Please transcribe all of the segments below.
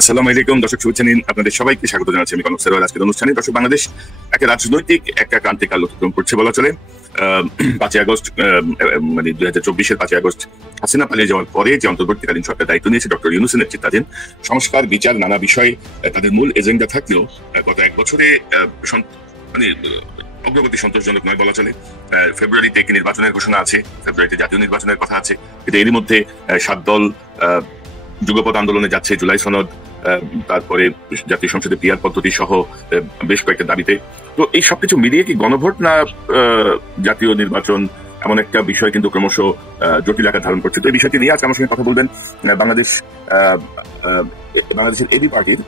আসসালামু আলাইকুম দর্শক, শুভেচ্ছা নিন। আপনাদের সবাইকে স্বাগত জানাচ্ছি আমি কনক সেরওয়ার আজকের অনুষ্ঠানে। দর্শক, বাংলাদেশ একটা রাজনৈতিক একটা ক্রান্তিকাল অতিক্রম করছে বলা চলে। 5ই আগস্ট মানে 2024-এর 5ই আগস্ট হাসিনা পালিয়ে যাওয়ার পরে যে অন্তর্বর্তীকালীন সরকার দায়িত্ব নিয়েছে ডক্টর ইউনূসের নেতৃত্বাধীন, সংস্কার বিচার নানা বিষয় তাদের মূল এজেন্ডা থাকলেও গত এক বছরে মানে অগ্রগতি সন্তোষজনক নয় বলা চলে। ফেব্রুয়ারিতে একটি নির্বাচনের ঘোষণা আছে, ফেব্রুয়ারিতে জাতীয় নির্বাচনের কথা আছে, কিন্তু এরই মধ্যে 7 দল যুগপৎ আন্দোলনে যাচ্ছে, জুলাই সনদ, তারপরে জাতীয় সংসদে পিআর পদ্ধতি সহ বেশ কয়েকটা দাবিতে। তো এই সবকিছু মিলিয়ে কি গণভোট না জাতীয় নির্বাচন, এমন একটা বিষয় কিন্তু ক্রমশ জটিল আকার ধারণ করছে। তো এই বিষয়টি নিয়ে আজকে আমার সঙ্গে কথা বলবেন বাংলাদেশের এবি পার্টির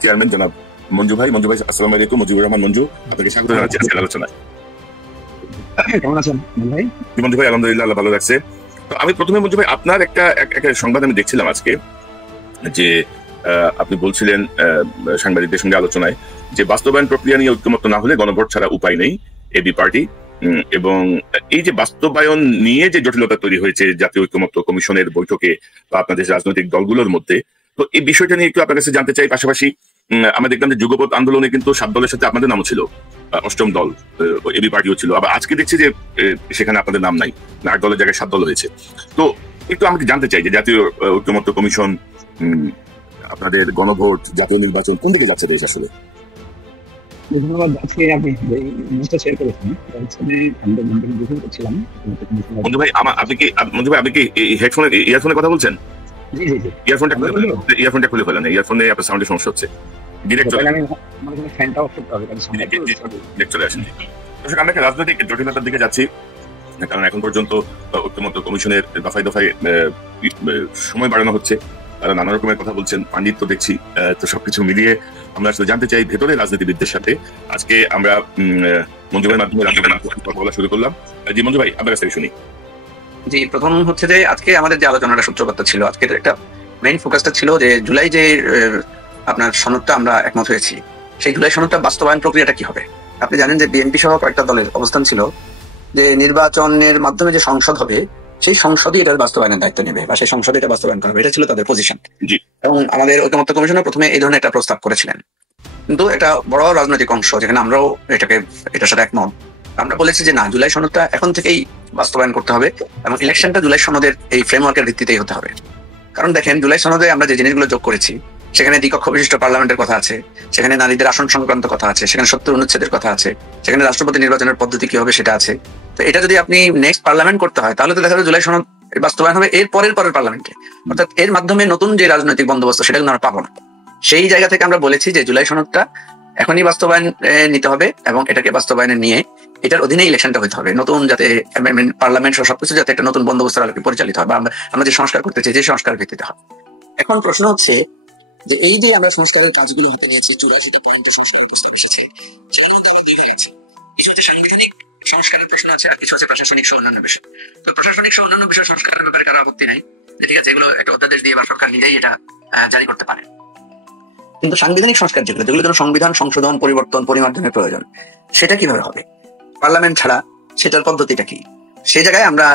চেয়ারম্যান জনাব মঞ্জু ভাই। আসসালামু আলাইকুম। মুজিবুর রহমান মঞ্জু, আপনাকে স্বাগত জানাচ্ছি আজকের আলোচনায়। কেমন আছেন ভাই? মঞ্জু ভাই, আলহামদুলিল্লাহ, আল্লাহ ভালো রাখছে। তো আমি প্রথমে মঞ্জু ভাই, আপনার একটা সংবাদ আমি দেখছিলাম আজকে, যে আপনি বলছিলেন সাংবাদিকদের সঙ্গে আলোচনায় যে বাস্তবায়ন প্রক্রিয়া নিয়ে ঐক্যমত্য না হলে গণভোট ছাড়া উপায় নেই এবি পার্টি। এবং এই যে বাস্তবায়ন নিয়ে যে জটিলতা তৈরি হয়েছে জাতীয় ঐক্যমত্য কমিশনের বৈঠকে বা আপনাদের রাজনৈতিক দলগুলোর মধ্যে, তো এই বিষয়টা নিয়ে একটু আপনার কাছে জানতে চাই। পাশাপাশি আমরা দেখলাম যে যুগপৎ আন্দোলনে কিন্তু 7 দলের সাথে আপনাদের নামও ছিল, 8ম দল এবি পার্টিও ছিল। আবার আজকে দেখছি যে সেখানে আপনাদের নাম নাই, 8 দলের জায়গায় 7 দল হয়েছে। তো একটু আমাকে জানতে চাই যে জাতীয় ঐক্যমত্য কমিশন, আপনাদের গণভোট, জাতীয় নির্বাচন কোন দিকে যাচ্ছে দেশ আসলে? ধন্যবাদ। আজকে আপনি শেয়ার করেছেন মঞ্জু ভাই, আপনি কি ইয়ারফোনে কথা বলছেন? ইয়ারফোনটা খুলে ফেলেন, ইয়ারফোনে আপনার সাউন্ডের সমস্যা হচ্ছে। ডিরেক্ট চলে আসেন। দর্শক, আমরা একটা রাজনৈতিক জটিলতার দিকে যাচ্ছি, কারণ এখন পর্যন্ত ঐক্যমত্য কমিশনের দফায় দফায় সময় বাড়ানো হচ্ছে, তারা নানা রকমের কথা বলছেন, পাণ্ডিত্য দেখছি। তো সবকিছু মিলিয়ে আমরা আসলে জানতে চাই ভেতরে রাজনীতিবিদদের সাথে। আজকে আমরা মঞ্জু ভাইয়ের মাধ্যমে কথা বলা শুরু করলাম। জি মঞ্জু ভাই, আপনার কাছ থেকে শুনি। জি, প্রথম হচ্ছে যে আজকে আমাদের যে আলোচনাটা সূত্রপাত ছিল, আজকের একটা মেইন ফোকাসটা ছিল যে জুলাই যে আপনার সনদটা আমরা একমত হয়েছি, সেই জুলাই সনদটা বাস্তবায়ন প্রক্রিয়াটা কি হবে। আপনি জানেন যে বিএনপি সহ কয়েকটা দলের অবস্থান ছিল যে নির্বাচনের মাধ্যমে যে সংসদ হবে, সেই সংসদই এটার বাস্তবায়নের দায়িত্ব নেবে বা সেই সংসদে এটা বাস্তবায়ন করবে, এটা ছিল তাদের পজিশন। এবং আমাদের ঐক্যমত্য কমিশনার প্রথমে এই ধরনের একটা প্রস্তাব করেছিলেন, কিন্তু এটা বড় রাজনৈতিক অংশ যেখানে আমরাও এটার সাথে একমত। আমরা বলেছি যে না, জুলাই সনদটা এখন থেকেই বাস্তবায়ন করতে হবে এবং ইলেকশনটা জুলাই সনদের এই ফ্রেমওয়ার্কের ভিত্তিতেই হতে হবে। কারণ দেখেন, জুলাই সনদে আমরা যে জিনিসগুলো যোগ করেছি, সেখানে দ্বিকক্ষ বিশিষ্ট পার্লামেন্টের কথা আছে, সেখানে নারীদের আসন সংক্রান্ত কথা আছে, সেখানে 70 অনুচ্ছেদের কথা আছে, সেখানে রাষ্ট্রপতি নির্বাচনের পদ্ধতি কি হবে সেটা আছে। তো এটা যদি আপনি নেক্সট পার্লামেন্ট করতে হয়, তাহলে তো দেখা যাবে জুলাই সনদ বাস্তবায়ন হবে এর পরের পার্লামেন্টে, অর্থাৎ এর মাধ্যমে নতুন যে রাজনৈতিক বন্দোবস্ত সেটা কিন্তু আমরা পাবো না। সেই জায়গা থেকে আমরা বলেছি যে জুলাই সনদটা এখনই বাস্তবায়ন নিতে হবে এবং এটাকে বাস্তবায়নে নিয়ে এটার অধীনে ইলেকশনটা হতে হবে, নতুন যাতে পার্লামেন্ট সবকিছু যাতে একটা নতুন বন্দোবস্তের আলোকে পরিচালিত হয় বা আমরা যে সংস্কার করতে চাই, যে সংস্কার ভিত্তিতে হয়। এখন প্রশ্ন হচ্ছে যে এই যে আমরা সংস্কারের কাজগুলো হাতে নিয়েছি, 84টি পর্যন্ত সংস্কারের প্রস্তাব এসেছে, সাংবিধানিক সংস্কারের প্রশ্ন আছে আর কিছু আছে প্রশাসনিক সহ অন্যান্য বিষয়। তো প্রশাসনিক সহ অন্যান্য বিষয় সংস্কারের ব্যাপারে কারো আপত্তি নেই, যে ঠিক আছে, এগুলো একটা অধ্যাদেশ দিয়ে বা সরকার নিজেই এটা জারি করতে পারে। কিন্তু সাংবিধানিক সংস্কার যেগুলোর জন্য সংবিধান সংশোধন, পরিবর্তন, পরিমার্জনের প্রয়োজন, সেটা কিভাবে হবে, পার্লামেন্ট ছাড়া সেটার পদ্ধতিটা কি? সেই জায়গায় আমরা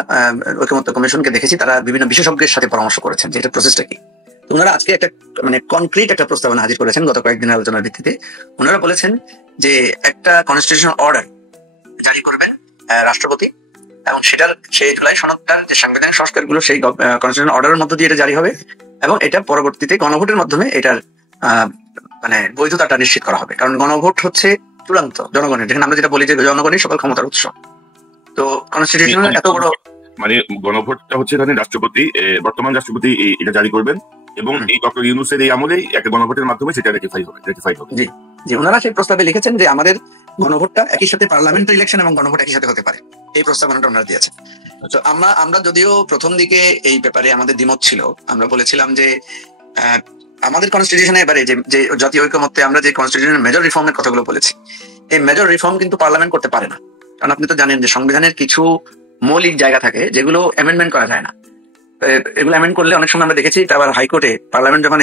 ঐক্যমত্য কমিশনকে দেখেছি, তারা বিভিন্ন বিশেষজ্ঞের সাথে পরামর্শ করেছেন যে এটা প্রসেসটা কি। তো ওনারা আজকে একটা কনক্রিট একটা প্রস্তাবনা হাজির করেছেন গত কয়েকদিনের আলোচনার ভিত্তিতে। ওনারা বলেছেন যে একটা কনস্টিটিউশনাল অর্ডার জারি করবেন রাষ্ট্রপতি, এবং সেই জুলাই সনদটার যে সাংবিধানিক সংস্কারগুলো সেই কনস্টিটিউশনাল অর্ডারের মধ্য দিয়ে এটা জারি হবে এবং এটা পরবর্তীতে গণভোটের মাধ্যমে এটার বৈধতাটা নিশ্চিত করা হবে। কারণ গণভোট হচ্ছে চূড়ান্ত জনগণের, যেখানে আমরা যেটা বলি যে জনগণই সকল ক্ষমতার উৎস। তো কনস্টিটিউশনাল এত বড় গণভোটটা হচ্ছে রাষ্ট্রপতি, বর্তমান রাষ্ট্রপতি এটা জারি করবেন এবং এই ডক্টর ইউনূসের এই আমলেই একটা গণভোটের মাধ্যমে সেটা রেটিফাই হবে। জি জি, ওনারা সেই প্রস্তাবে লিখেছেন যে আমাদের গণভোটটা একই সাথে পার্লামেন্টারি ইলেকশন এবং গণভোট একই সাথে হতে পারে, এই প্রস্তাবনাটা ওনারা দিয়েছেন। তো আমরা যদিও প্রথম দিকে এই ব্যাপারে আমাদের দ্বিমত ছিল, আমরা বলেছিলাম যে আমাদের কনস্টিটিউশনে এবারে যে জাতীয় ঐক্যমত্যে আমরা যে কনস্টিটিউশনের মেজর রিফর্মের কথাগুলো বলেছি, এই মেজর রিফর্ম কিন্তু পার্লামেন্ট করতে পারে না। কারণ আপনি তো জানেন যে সংবিধানের কিছু মৌলিক জায়গা থাকে যেগুলো অ্যামেন্ডমেন্ট করা যায় না। এগুলো অ্যামেন্ড করলে অনেক সময় আমরা দেখেছি আবার হাইকোর্টে পার্লামেন্ট যখন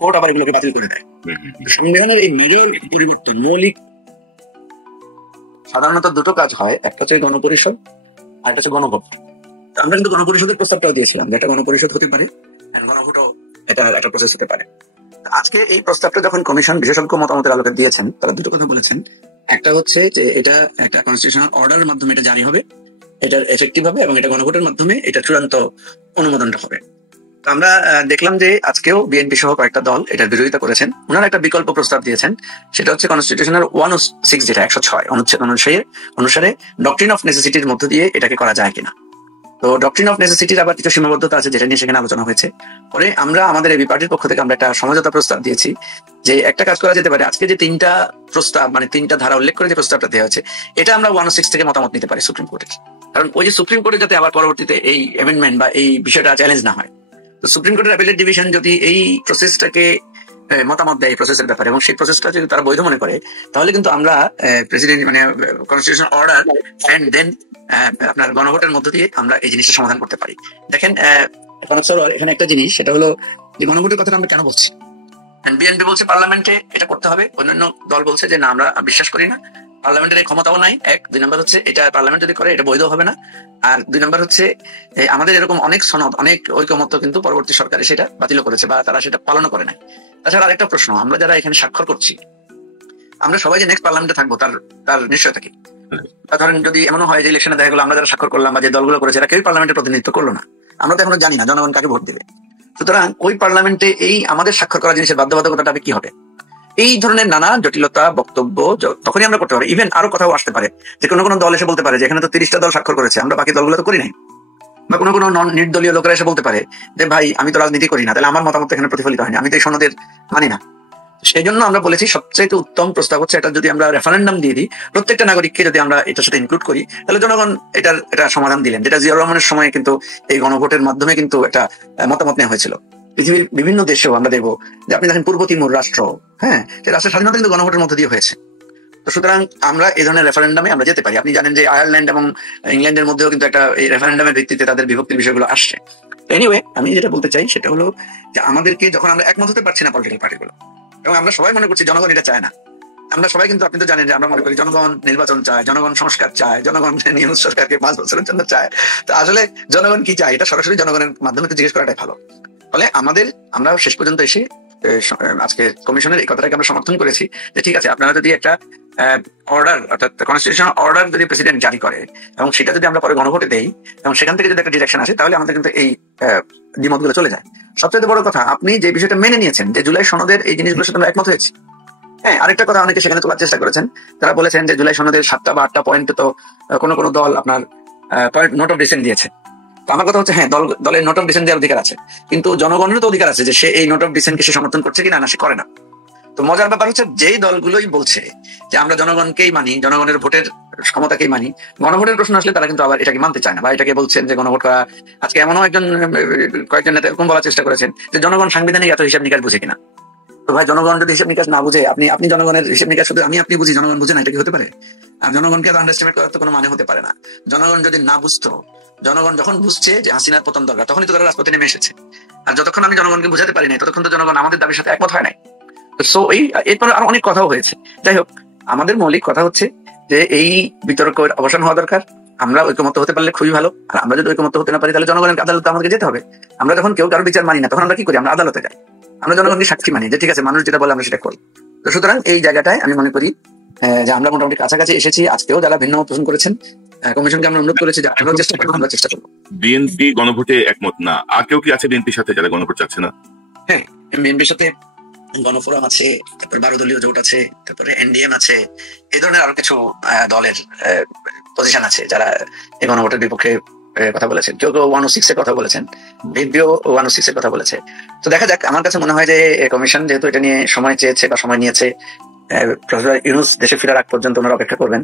কোর্ট আবার এগুলোকে বাতিল করে দেয়। সংবিধানের এই মেজর পরিবর্তন মৌলিক সাধারণত দুটো কাজ হয়, একটা হচ্ছে গণপরিষদ আর একটা হচ্ছে গণভোট। আমরা কিন্তু গণপরিষদের প্রস্তাবটাও দিয়েছিলাম যে একটা গণপরিষদ হতে পারে, গণভোটও এটা একটা প্রসেস হতে পারে। আজকে এই প্রস্তাবটা যখন কমিশন বিশেষজ্ঞ মতামতের আলোকে দিয়েছেন, তারা দুটো কথা বলেছেন। একটা হচ্ছে যে এটা একটা কনস্টিটিউশনাল অর্ডারের মাধ্যমে এটা জারি হবে, এটার এফেক্টিভ হবে, এবং এটা গণভোটের মাধ্যমে এটা চূড়ান্ত অনুমোদনটা হবে। তো আমরা দেখলাম যে আজকেও বিএনপি সহ কয়েকটা দল এটার বিরোধিতা করেছেন। ওনারা একটা বিকল্প প্রস্তাব দিয়েছেন, সেটা হচ্ছে কনস্টিটিউশনাল 106, যেটা 106 অনুচ্ছেদ অনুসারে ডক্ট্রিন অফ নেসেসিটির মধ্য দিয়ে এটাকে করা যায় কিনা। তো ডক্ট্রিন অফ নেসেসিটির আবার কিছু সীমাবদ্ধতা আছে, যেটা নিয়ে সেখানে আলোচনা হয়েছে। পরে আমরা আমাদের এবি পার্টির পক্ষ থেকে আমরা একটা সমঝোতা প্রস্তাব দিয়েছি যে একটা কাজ করা যেতে পারে, আজকে যে 3টা প্রস্তাব মানে 3টা ধারা উল্লেখ করে যে প্রস্তাবটা দেওয়া হয়েছে, এটা আমরা 106 থেকে মতামত নিতে পারি সুপ্রিম কোর্টের। কারণ ওই যে সুপ্রিম কোর্টে যাতে আবার পরবর্তীতে এই অ্যামেন্ডমেন্ট বা এই বিষয়টা চ্যালেঞ্জ না হয়, তো সুপ্রিম কোর্টের অ্যাপিলেট ডিভিশন যদি এই প্রসেসটাকে মতামত দেয় প্রসেসের ব্যাপারে, এবং সেই প্রসেসটা যদি তারা বৈধ মনে করে, তাহলে কিন্তু আমরা প্রেসিডেন্ট মানে কনস্টিটিউশন অর্ডার এন্ড দেন আপনার গণভোটের মধ্য দিয়ে আমরা এই জিনিসটা সমাধান করতে পারি। দেখেন এখানে একটা জিনিস, সেটা হলো যে গণভোটের কথাটা আমরা কেন বলছি। বিএনপি বলছে পার্লামেন্টে এটা করতে হবে, অন্যান্য দল বলছে যে না, আমরা বিশ্বাস করি না, পার্লামেন্টের এই ক্ষমতাও নাই। 2 নম্বর হচ্ছে এটা পার্লামেন্ট যদি করে এটা বৈধ হবে না। আর 2 নম্বর হচ্ছে আমাদের এরকম অনেক সনদ, অনেক ঐকমত্য কিন্তু পরবর্তী সরকারে সেটা বাতিল করেছে বা তারা সেটা পালনও করে নাই। তাছাড়া আরেকটা প্রশ্ন, আমরা যারা এখানে স্বাক্ষর করছি, আমরা সবাই যে নেক্সট পার্লামেন্টে থাকবো তার নিশ্চয়তা কি? ধরেন যদি এমনও হয় যে ইলেকশনে দেখা গেলো আমরা যারা স্বাক্ষর করলাম বা যে দলগুলো করেছে এরা কেউই পার্লামেন্টের প্রতিনিধিত্ব করলো না, আমরা তো এখনো জানি না জনগণ কাকে ভোট দিবে। সুতরাং ওই পার্লামেন্টে এই আমাদের স্বাক্ষর করা জিনিসের বাধ্যবাধকতাটা কি হবে? এই ধরনের নানা জটিলতা বক্তব্য তখনই আমরা করতে পারি। ইভেন আরো কথাও আসতে পারে যে কোনো দল এসে বলতে পারে যে এখানে তো 30টা দল স্বাক্ষর করেছে, আমরা বাকি দলগুলো তো করি নাই। বা কোনো নির্দলীয় লোকেরা এসে বলতে পারে যে ভাই আমি তো রাজনীতি করি না, তাহলে আমার মতামত এখানে প্রতিফলিত হয়নি, আমি তো এই সনদের মানি না। সেই জন্য আমরা বলেছি সবচেয়ে উত্তম প্রস্তাব হচ্ছে এটা যদি আমরা রেফারেন্ডাম দিয়ে দিই, প্রত্যেকটা নাগরিককে যদি আমরা এটার সাথে ইনক্লুড করি, তাহলে জনগণ এটা সমাধান দিলেন, যেটা জিয়াউর রহমানের সময় কিন্তু এই গণভোটের মাধ্যমে কিন্তু একটা মতামত নেওয়া হয়েছিল। পৃথিবীর বিভিন্ন দেশেও আমরা দেখবো যে আপনি দেখেন পূর্ব তিমুর রাষ্ট্র, হ্যাঁ, সেই রাষ্ট্রের স্বাধীনতা কিন্তু গণভোটের মধ্য দিয়ে হয়েছে। তো সুতরাং আমরা এই ধরনের রেফারেন্ডামে আমরা যেতে পারি। আপনি জানেন যে আয়ারল্যান্ড এবং ইংল্যান্ডের মধ্যেও কিন্তু একটা এই রেফারেন্ডামের ভিত্তিতে তাদের বিভক্তির বিষয়গুলো আসছে। এনিওয়ে, আমি যেটা বলতে চাই সেটা হলো যে আমাদেরকে যখন আমরা একমত হতে পারছি না পলিটিক্যাল পার্টিগুলো, এবং আমরা সবাই মনে করছি জনগণ এটা চায় না, আমরা সবাই কিন্তু আপনি তো জানেন যে আমরা মনে করি জনগণ নির্বাচন চায়, জনগণ সংস্কার চায়, জনগণ নিউজ সরকারকে 5 বছরের জন্য চায়। তো আসলে জনগণ কি চায় এটা সরাসরি জনগণের মাধ্যমে জিজ্ঞেস করাটাই ভালো। ফলে আমরা শেষ পর্যন্ত এসে আজকে কমিশনের এই কথাটাকে আমরা সমর্থন করেছি যে ঠিক আছে, আপনারা যদি একটা অর্ডার অর্থাৎ কনস্টিটিউশনাল অর্ডার যদি প্রেসিডেন্ট জারি করে এবং সেটা যদি আমরা পরে গণভোটে দেই এবং সেখান থেকে যদি একটা ডিরেকশন আসে, তাহলে আমাদের কিন্তু এই দ্বিমতগুলো চলে যায়। সবচেয়ে বড় কথা, আপনি যে বিষয়টা মেনে নিয়েছেন যে জুলাই সনদের এই জিনিসগুলোর সাথে আমরা একমত হয়েছি। হ্যাঁ, আরেকটা কথা অনেকে সেখানে তোলার চেষ্টা করেছেন, তারা বলেছেন যে জুলাই সনদের 7টা বা 8টা পয়েন্টে তো কোনো দল আপনার নোট অফ ডিসেন্ট দিয়েছে। তো আমার কথা হচ্ছে হ্যাঁ, দলের নোট অফ ডিসেন্ট দেওয়ার অধিকার আছে, কিন্তু জনগণের তো অধিকার আছে যে সে এই নোট অফ ডিসেন্টকে সে সমর্থন করছে কিনা, না সে করে না। তো মজার ব্যাপার হচ্ছে যেই দলগুলোই বলছে যে আমরা জনগণকেই মানি, জনগণের ভোটের ক্ষমতাকেই মানি, গণভোটের প্রশ্ন আসলে তারা কিন্তু আবার এটাকে মানতে চায় না বা এটাকে বলছেন যে গণভোট করা। আজকে এমনও কয়েকজন নেতা এরকম বলার চেষ্টা করেছেন যে জনগণ সাংবিধানিক এত হিসাব নিকাশ বুঝে কিনা। তো ভাই, জনগণ যদি হিসাব নিকাশ না বুঝে, আপনি জনগণের হিসাব নিকাশ শুধু আপনি বুঝি, জনগণ বুঝে না, এটা কি হতে পারে? আর জনগণকে আন্ডারস্টিমেট করার তো কোনো মানে হতে পারে না। জনগণ যদি না বুঝতো, জনগণ যখন বুঝছে যে হাসিনার পতন দরকার, তখনই তো তারা রাজপথে নেমে এসেছে। আর যতক্ষণ আমি জনগণকে বুঝাতে পারি নাই, ততক্ষণ তো জনগণ আমাদের দাবির সাথে একমত হয় নাই। সো এরপরে আরো অনেক কথা হয়েছে। যাই হোক, আমাদের মৌলিক কথা হচ্ছে যে এই বিতর্কের অবসান হওয়া দরকার। আমরা ঐকমত্য হতে পারলে খুবই ভালো, আর আমরা যদি ঐকমত্য হতে না পারি তাহলে জনগণের আদালতে আমাদেরকে যেতে হবে। আমরা যখন কেউ কারো বিচার মানি না, তখন আমরা কি করি? আমরা আদালতে যাই, আমরা জনগণকে সাক্ষী মানি যে ঠিক আছে মানুষ যেটা বলে আমরা সেটা করি। তো সুতরাং এই জায়গাটায় আমি মনে করি যে আমরা মোটামুটি কাছাকাছি এসেছি। আজকেও যারা ভিন্ন মত পোষণ করেছেন, কমিশনকে আমরা অনুরোধ করেছি যে আমরা চেষ্টা করবো। বিএনপি গণভোটে একমত না, আর কেউ কি আছে বিএনপির সাথে যারা গণভোট চাচ্ছে না? হ্যাঁ, বিএনপির সাথে গণফোরাম আছে, তারপর 12 দলীয় জোট আছে, তারপরে এনডিএম আছে, এই ধরনের আরো কিছু দলের পজিশন আছে যারা এই গণভোটের বিপক্ষে কথা বলেছেন। কেউ 106 এর কথা বলেছেন, বিএনপিও 106 এর কথা বলেছে। তো দেখা যাক, আমার কাছে মনে হয় যে কমিশন যেহেতু এটা নিয়ে সময় চেয়েছে বা সময় নিয়েছে, প্রফেসর ইউনূস দেশে ফেরার আগ পর্যন্ত ওনারা অপেক্ষা করবেন।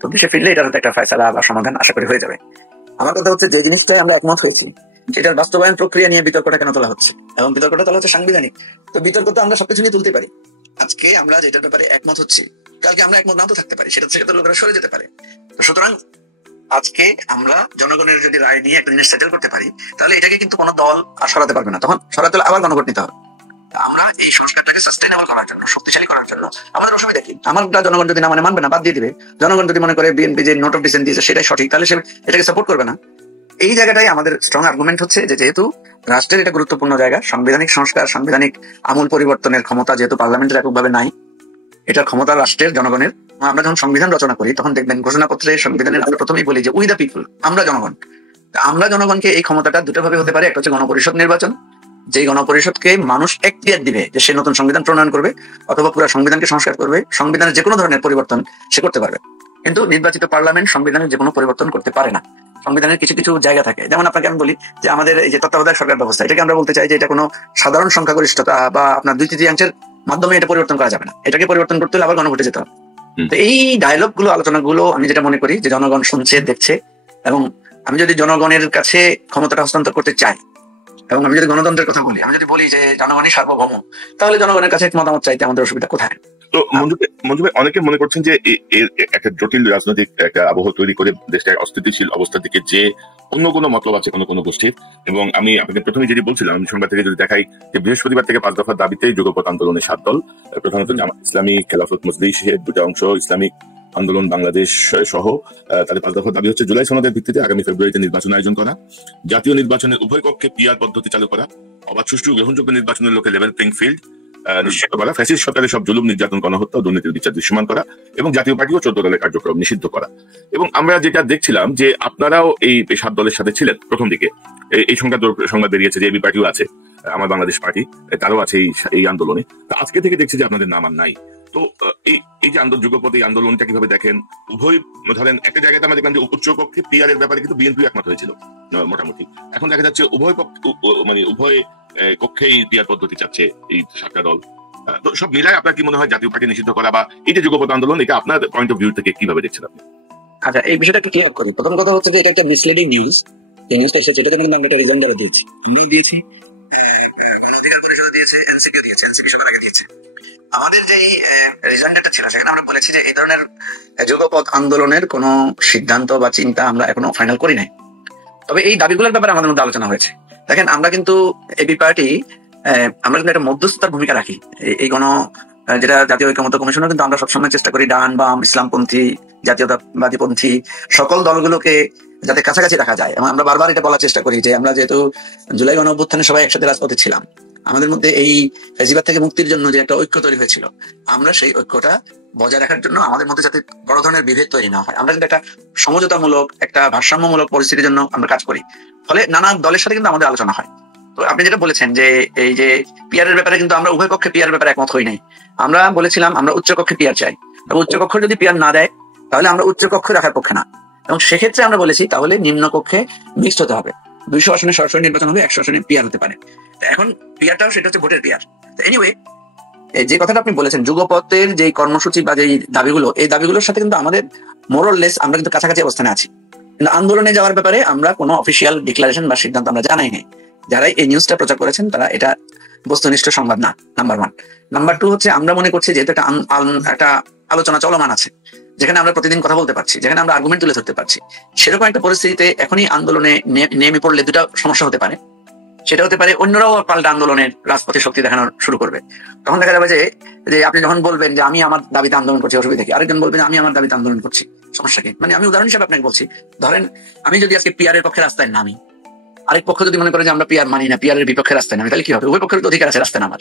তো দেশে ফিরলে এটার একটা ফয়সালা বা সমাধান আশা করি হয়ে যাবে। আমার কথা হচ্ছে যে জিনিসটাই আমরা একমত হয়েছি সেটার বাস্তবায়ন প্রক্রিয়া নিয়ে বিতর্কটা কেন তোলা হচ্ছে, এবং বিতর্কটা তোলা হচ্ছে সাংবিধানিক। তো বিতর্ক তো আমরা সবকিছু নিয়ে তুলতে পারি। আজকে আমরা যেটার ব্যাপারে একমত হচ্ছি, কালকে আমরা একমত নাও তো থাকতে পারি, সেটা থেকে তো লোকেরা সরে যেতে পারে। তো সুতরাং আজকে আমরা জনগণের যদি রায় নিয়ে একটা জিনিস সেটেল করতে পারি, তাহলে এটাকে কিন্তু কোনো দল আর সরাতে পারবে না। তখন সরাতে হলে আবার গণভোট নিতে হবে। আমরা এই সংস্কারটাকে সাস্টেইনেবল করার জন্য, শক্তিশালী করার জন্য আমাদের অসুবিধা কি? আমার জনগণ যদি না মানবে না, বাদ দিয়ে দিবে। জনগণ যদি মনে করে বিএনপি যে নোট অফ ডিসেন্ট দিয়েছে সেটাই সঠিক, তাহলে সে এটাকে সাপোর্ট করবে না। এই জায়গাটাই আমাদের স্ট্রং আর্গুমেন্ট হচ্ছে যে যেহেতু রাষ্ট্রের এটা গুরুত্বপূর্ণ জায়গা, সাংবিধানিক সংস্কার, সাংবিধানিক আমূল পরিবর্তনের ক্ষমতা যেহেতু পার্লামেন্টের এককভাবে নাই, এটা ক্ষমতা রাষ্ট্রের, জনগণের। আমরা যখন সংবিধান রচনা করি তখন দেখবেন ঘোষণাপত্রে, সংবিধানের আমরা প্রথমেই বলি যে উই দ্য পিপল, আমরা জনগণ। আমরা জনগণকে এই ক্ষমতাটা দুটো ভাবে হতে পারে। একটা হচ্ছে গণপরিষদ নির্বাচন, যে গণপরিষদকে মানুষ এখতিয়ার দিবে যে সে নতুন সংবিধান প্রণয়ন করবে অথবা পুরো সংবিধানকে সংস্কার করবে, সংবিধানের যে কোনো ধরনের পরিবর্তন সে করতে পারবে। কিন্তু নির্বাচিত পার্লামেন্ট সংবিধানের যে কোনো পরিবর্তন করতে পারে না। সংবিধানের কিছু কিছু জায়গা থাকে, যেমন আপনাকে আমি বলি যে আমাদের এই যে তত্ত্বাবধায়ক সরকার ব্যবস্থা, এটাকে আমরা বলতে চাই যে এটা কোনো সাধারণ সংখ্যাগরিষ্ঠতা বা আপনার 2/3 মাধ্যমে এটা পরিবর্তন করা যাবে না। এটাকে পরিবর্তন করতে হলে আবার গণভোটে যেতে হবে। তো এই ডায়লগ গুলো, আলোচনা গুলো আমি যেটা মনে করি যে জনগণ শুনছে, দেখছে, এবং আমি যদি জনগণের কাছে ক্ষমতাটা হস্তান্তর করতে চাই এবং আমি যদি গণতন্ত্রের কথা বলি, আমি যদি বলি যে জনগণই সার্বভৌম, তাহলে জনগণের কাছে মতামত চাইতে আমাদের অসুবিধা কোথায়? তো মঞ্জু ভাই, অনেকে মনে করছেন যে একটা জটিল রাজনৈতিক একটা আবহ তৈরি করে দেশটা অস্থিতিশীল অবস্থার দিকে যে অন্য কোনো মতলব আছে কোনো গোষ্ঠীর। এবং আমি আপনাকে প্রথমে যেটি বলছিলাম, আমি সংবাদ থেকে যদি দেখাই যে বৃহস্পতিবার থেকে 5 দফার দাবিতে যুগপৎ আন্দোলনের 7 দল, প্রধানত জামাত ইসলামী, খেলাফত মজলিসের 2টা অংশ, ইসলামিক আন্দোলন বাংলাদেশ সহ, তাদের 5 দফার দাবি হচ্ছে জুলাই সনদের ভিত্তিতে আগামী ফেব্রুয়ারিতে নির্বাচন আয়োজন করা, জাতীয় নির্বাচনের উভয় কক্ষে পিআর পদ্ধতি চালু করা, অবাধ, সুষ্ঠু, গ্রহণযোগ্য নির্বাচনের লক্ষ্যে লেভেল প্লেইং ফিল্ড নিশ্চিত করা, ফ্যাসিস্ট সরকারের সব জুলুম, নির্যাতন, গণহত্যা ও দুর্নীতির বিচার দৃশ্যমান করা, এবং জাতীয় পার্টি ও 14 দলের কার্যক্রম নিষিদ্ধ করা। এবং আমরা যেটা দেখছিলাম যে আপনারাও এই 7 দলের সাথে ছিলেন প্রথম দিকে। এই সংবাদ বেরিয়েছে যে এবি পার্টিও আছে, আমার বাংলাদেশ পার্টি, তারও আছে এই আন্দোলনে। আজকে থেকে দেখছি যে আপনাদের নাম আর নাই। তো এই যে যুগপৎ এই আন্দোলনটা কিভাবে দেখেন? উভয়, ধরেন একটা জায়গাতে আমরা দেখলাম যে উচ্চ কক্ষে পিআর এর ব্যাপারে কিন্তু বিএনপি একমত হয়েছিল মোটামুটি। এখন দেখা যাচ্ছে উভয় কক্ষেই পিআর পদ্ধতি চাচ্ছে এই 7টা দল। তো সব মিলায় আপনার কি মনে হয় জাতীয় পার্টি নিষিদ্ধ করা বা এই যে যুগপৎ আন্দোলন, এটা আপনার পয়েন্ট অফ ভিউ থেকে কিভাবে দেখছেন আপনি? আচ্ছা, এই বিষয়টা একটু ক্লিয়ার করি। প্রথম কথা হচ্ছে যে এটা একটা মিসলিডিং নিউজ। এই নিউজটা এসেছে, এটাকে কিন্তু আমরা একটা রিজেন্ডার দিয়েছি, দিয়েছি আমাদের যে রেজাল্টটা ছিল সেখানে আমরা বলেছি যে এই ধরনের যুগপৎ আন্দোলনের কোনো সিদ্ধান্ত বা চিন্তা আমরা এখনো ফাইনাল করি নাই। তবে এই দাবিগুলোর ব্যাপারে আমাদের মধ্যে আলোচনা হয়েছে। দেখেন, আমরা কিন্তু এবি পার্টি আমরা কিন্তু একটা মধ্যস্থতার ভূমিকা রাখি। এই যেটা জাতীয় ঐক্যমত্য কমিশনও কিন্তু আমরা সবসময় চেষ্টা করি ডান, বাম, ইসলামপন্থী, জাতীয়তাবাদীপন্থী সকল দলগুলোকে যাতে কাছাকাছি রাখা যায়। এবং আমরা বারবার এটা বলার চেষ্টা করি যে আমরা যেহেতু জুলাই গণঅভ্যুত্থানে সবাই একসাথে রাজপথে ছিলাম, আমাদের মধ্যে এই ফ্যাসিবাদ থেকে মুক্তির জন্য যে একটা ঐক্য তৈরি হয়েছিল, আমরা সেই ঐক্যটা বজায় রাখার জন্য আমাদের মধ্যে যাতে বড় ধরনের বিভেদ তৈরি না হয়, আমরা কিন্তু একটা সমঝোতামূলক, একটা ভারসাম্যমূলক পরিস্থিতির জন্য আমরা কাজ করি। ফলে নানা দলের সাথে কিন্তু আমাদের আলোচনা হয়। তো আপনি যেটা বলেছেন যে এই যে পিআর এর ব্যাপারে কিন্তু আমরা উভয় পক্ষে পিআর ব্যাপারে একমত হই নাই। আমরা বলেছিলাম আমরা উচ্চ কক্ষে পিআর চাই, উচ্চ কক্ষ যদি পিআর না দেয় তাহলে আমরা উচ্চ কক্ষে রাখার পক্ষে না। এবং সেক্ষেত্রে আমরা বলেছি তাহলে নিম্ন কক্ষে মিক্সড হতে হবে। 200 আসনে সরাসরি নির্বাচন হবে, 100 আসনে পিআর হতে পারে। এখন পিআরটাও সেটা হচ্ছে ভোটের পিআর। এনিওয়ে, যে কথাটা আপনি বলেছেন যুগপথের যে কর্মসূচি বা যে দাবিগুলো, এই দাবিগুলোর সাথে কিন্তু আমাদের মোরলেস আমরা কিন্তু কাছাকাছি অবস্থানে আছি। কিন্তু আন্দোলনে যাওয়ার ব্যাপারে আমরা কোনো অফিসিয়াল ডিক্লারেশন বা সিদ্ধান্ত আমরা জানাই নাই। যারা এই নিউজটা প্রচার করেছেন তারা এটা বস্তুনিষ্ঠ সংবাদ না, নাম্বার 1। নাম্বার 2 হচ্ছে আমরা মনে করছি যেহেতু একটা আলোচনা চলমান আছে, যেখানে আমরা প্রতিদিন কথা বলতে পারছি, যেখানে আমরা আর্গুমেন্ট তুলে ধরতে পারছি, সেরকম একটা পরিস্থিতিতে এখনই আন্দোলনে নেমে পড়লে 2টা সমস্যা হতে পারে। সেটা হতে পারে অন্যরাও পাল্টা আন্দোলনের রাজপথে শক্তি দেখানো শুরু করবে। তখন দেখা যাবে যে আপনি যখন বলবেন যে আমি আমার দাবিতে আন্দোলন করছি, অসুবিধা কি? আরেকজন বলবেন আমি আমার দাবিতে আন্দোলন করছি, সমস্যা কি? মানে আমি উদাহরণ হিসেবে আপনাকে বলছি, ধরেন আমি যদি আজকে পিআর এর পক্ষে রাস্তায় নামি, আরেক পক্ষ যদি মনে করে যে আমরা পিআর মানি না, পিআর এর বিপক্ষে রাস্তায় নামি, তাহলে কি হবে? উভয় পক্ষের তো অধিকার আছে রাস্তায় নামার,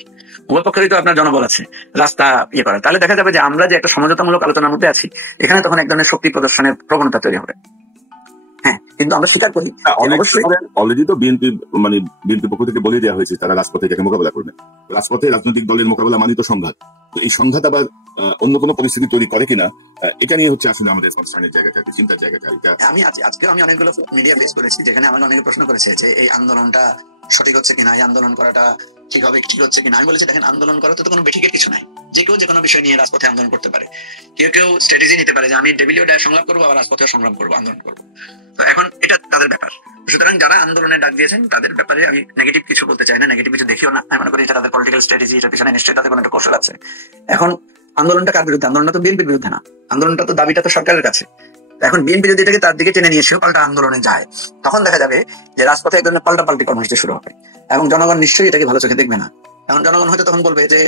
উভয় পক্ষেরই তো আপনার জনবল আছে রাস্তা করার। তাহলে দেখা যাবে যে আমরা যে একটা সমঝোতামূলক আলোচনার মধ্যে আছি, এখানে তখন এক ধরনের শক্তি প্রদর্শনের প্রবণতা তৈরি হবে। হ্যাঁ, কিন্তু আমরা স্বীকার করি অলরেডি তো বিএনপি পক্ষ থেকে বলে দেওয়া হয়েছে তারা রাজপথে এটাকে মোকাবেলা করবে। রাজপথে রাজনৈতিক দলের মোকাবেলা মানিত সংঘাত। তো এই সংঘাত আবার অন্য কোনো পরিস্থিতি তৈরি করে কিনা, এটা নিয়ে হচ্ছে আসলে আমাদের কনসার্নের জায়গাটা, চিন্তার জায়গাটা। আজকেও আমি অনেকগুলো মিডিয়া ফেস করেছি যেখানে আমাকে অনেকে প্রশ্ন করেছে যে এই আন্দোলনটা সঠিক হচ্ছে কিনা, এই আন্দোলন করাটা ঠিক হচ্ছে কিনা। আমি বলেছি দেখেন, আন্দোলন করা তো কোনো বেঠিকের কিছু নাই। যে কেউ যে কোনো বিষয় নিয়ে রাজপথে আন্দোলন করতে পারে। কেউ স্ট্র্যাটেজি নিতে পারে যে আমি ডেভিলিও ডায় সংলাপ করবো, আবার রাজপথেও সংগ্রাম করবো, আন্দোলন করবো। তো এখন এটা তাদের ব্যাপার। সুতরাং যারা আন্দোলনের ডাক দিয়েছেন তাদের ব্যাপারে আমি নেগেটিভ কিছু বলতে চাই না, নেগেটিভ কিছু দেখিও না। আমি মনে করি এটা তাদের পলিটিক্যাল স্ট্র্যাটেজি, এটা পিছনে নিশ্চয়ই তাদের কোনো একটা কৌশল আছে। এখন আন্দোলনটা কার বিরুদ্ধে? আন্দোলনটা তো বিএনপির বিরুদ্ধে না, আন্দোলনটা তো দাবিটা তো সরকারের কাছে। এখন বিএনপি যদি এটাকে তার দিকে টেনে নিয়ে এসেও পাল্টা আন্দোলনে যায়, তখন দেখা যাবে যে রাজপথে এক ধরনের পাল্টাপাল্টি কর্মসূচি শুরু হবে এবং জনগণ নিশ্চয়ই এটাকে ভালো চোখে দেখবে না। এখন জনগণ হয়তো তখন বলবে যে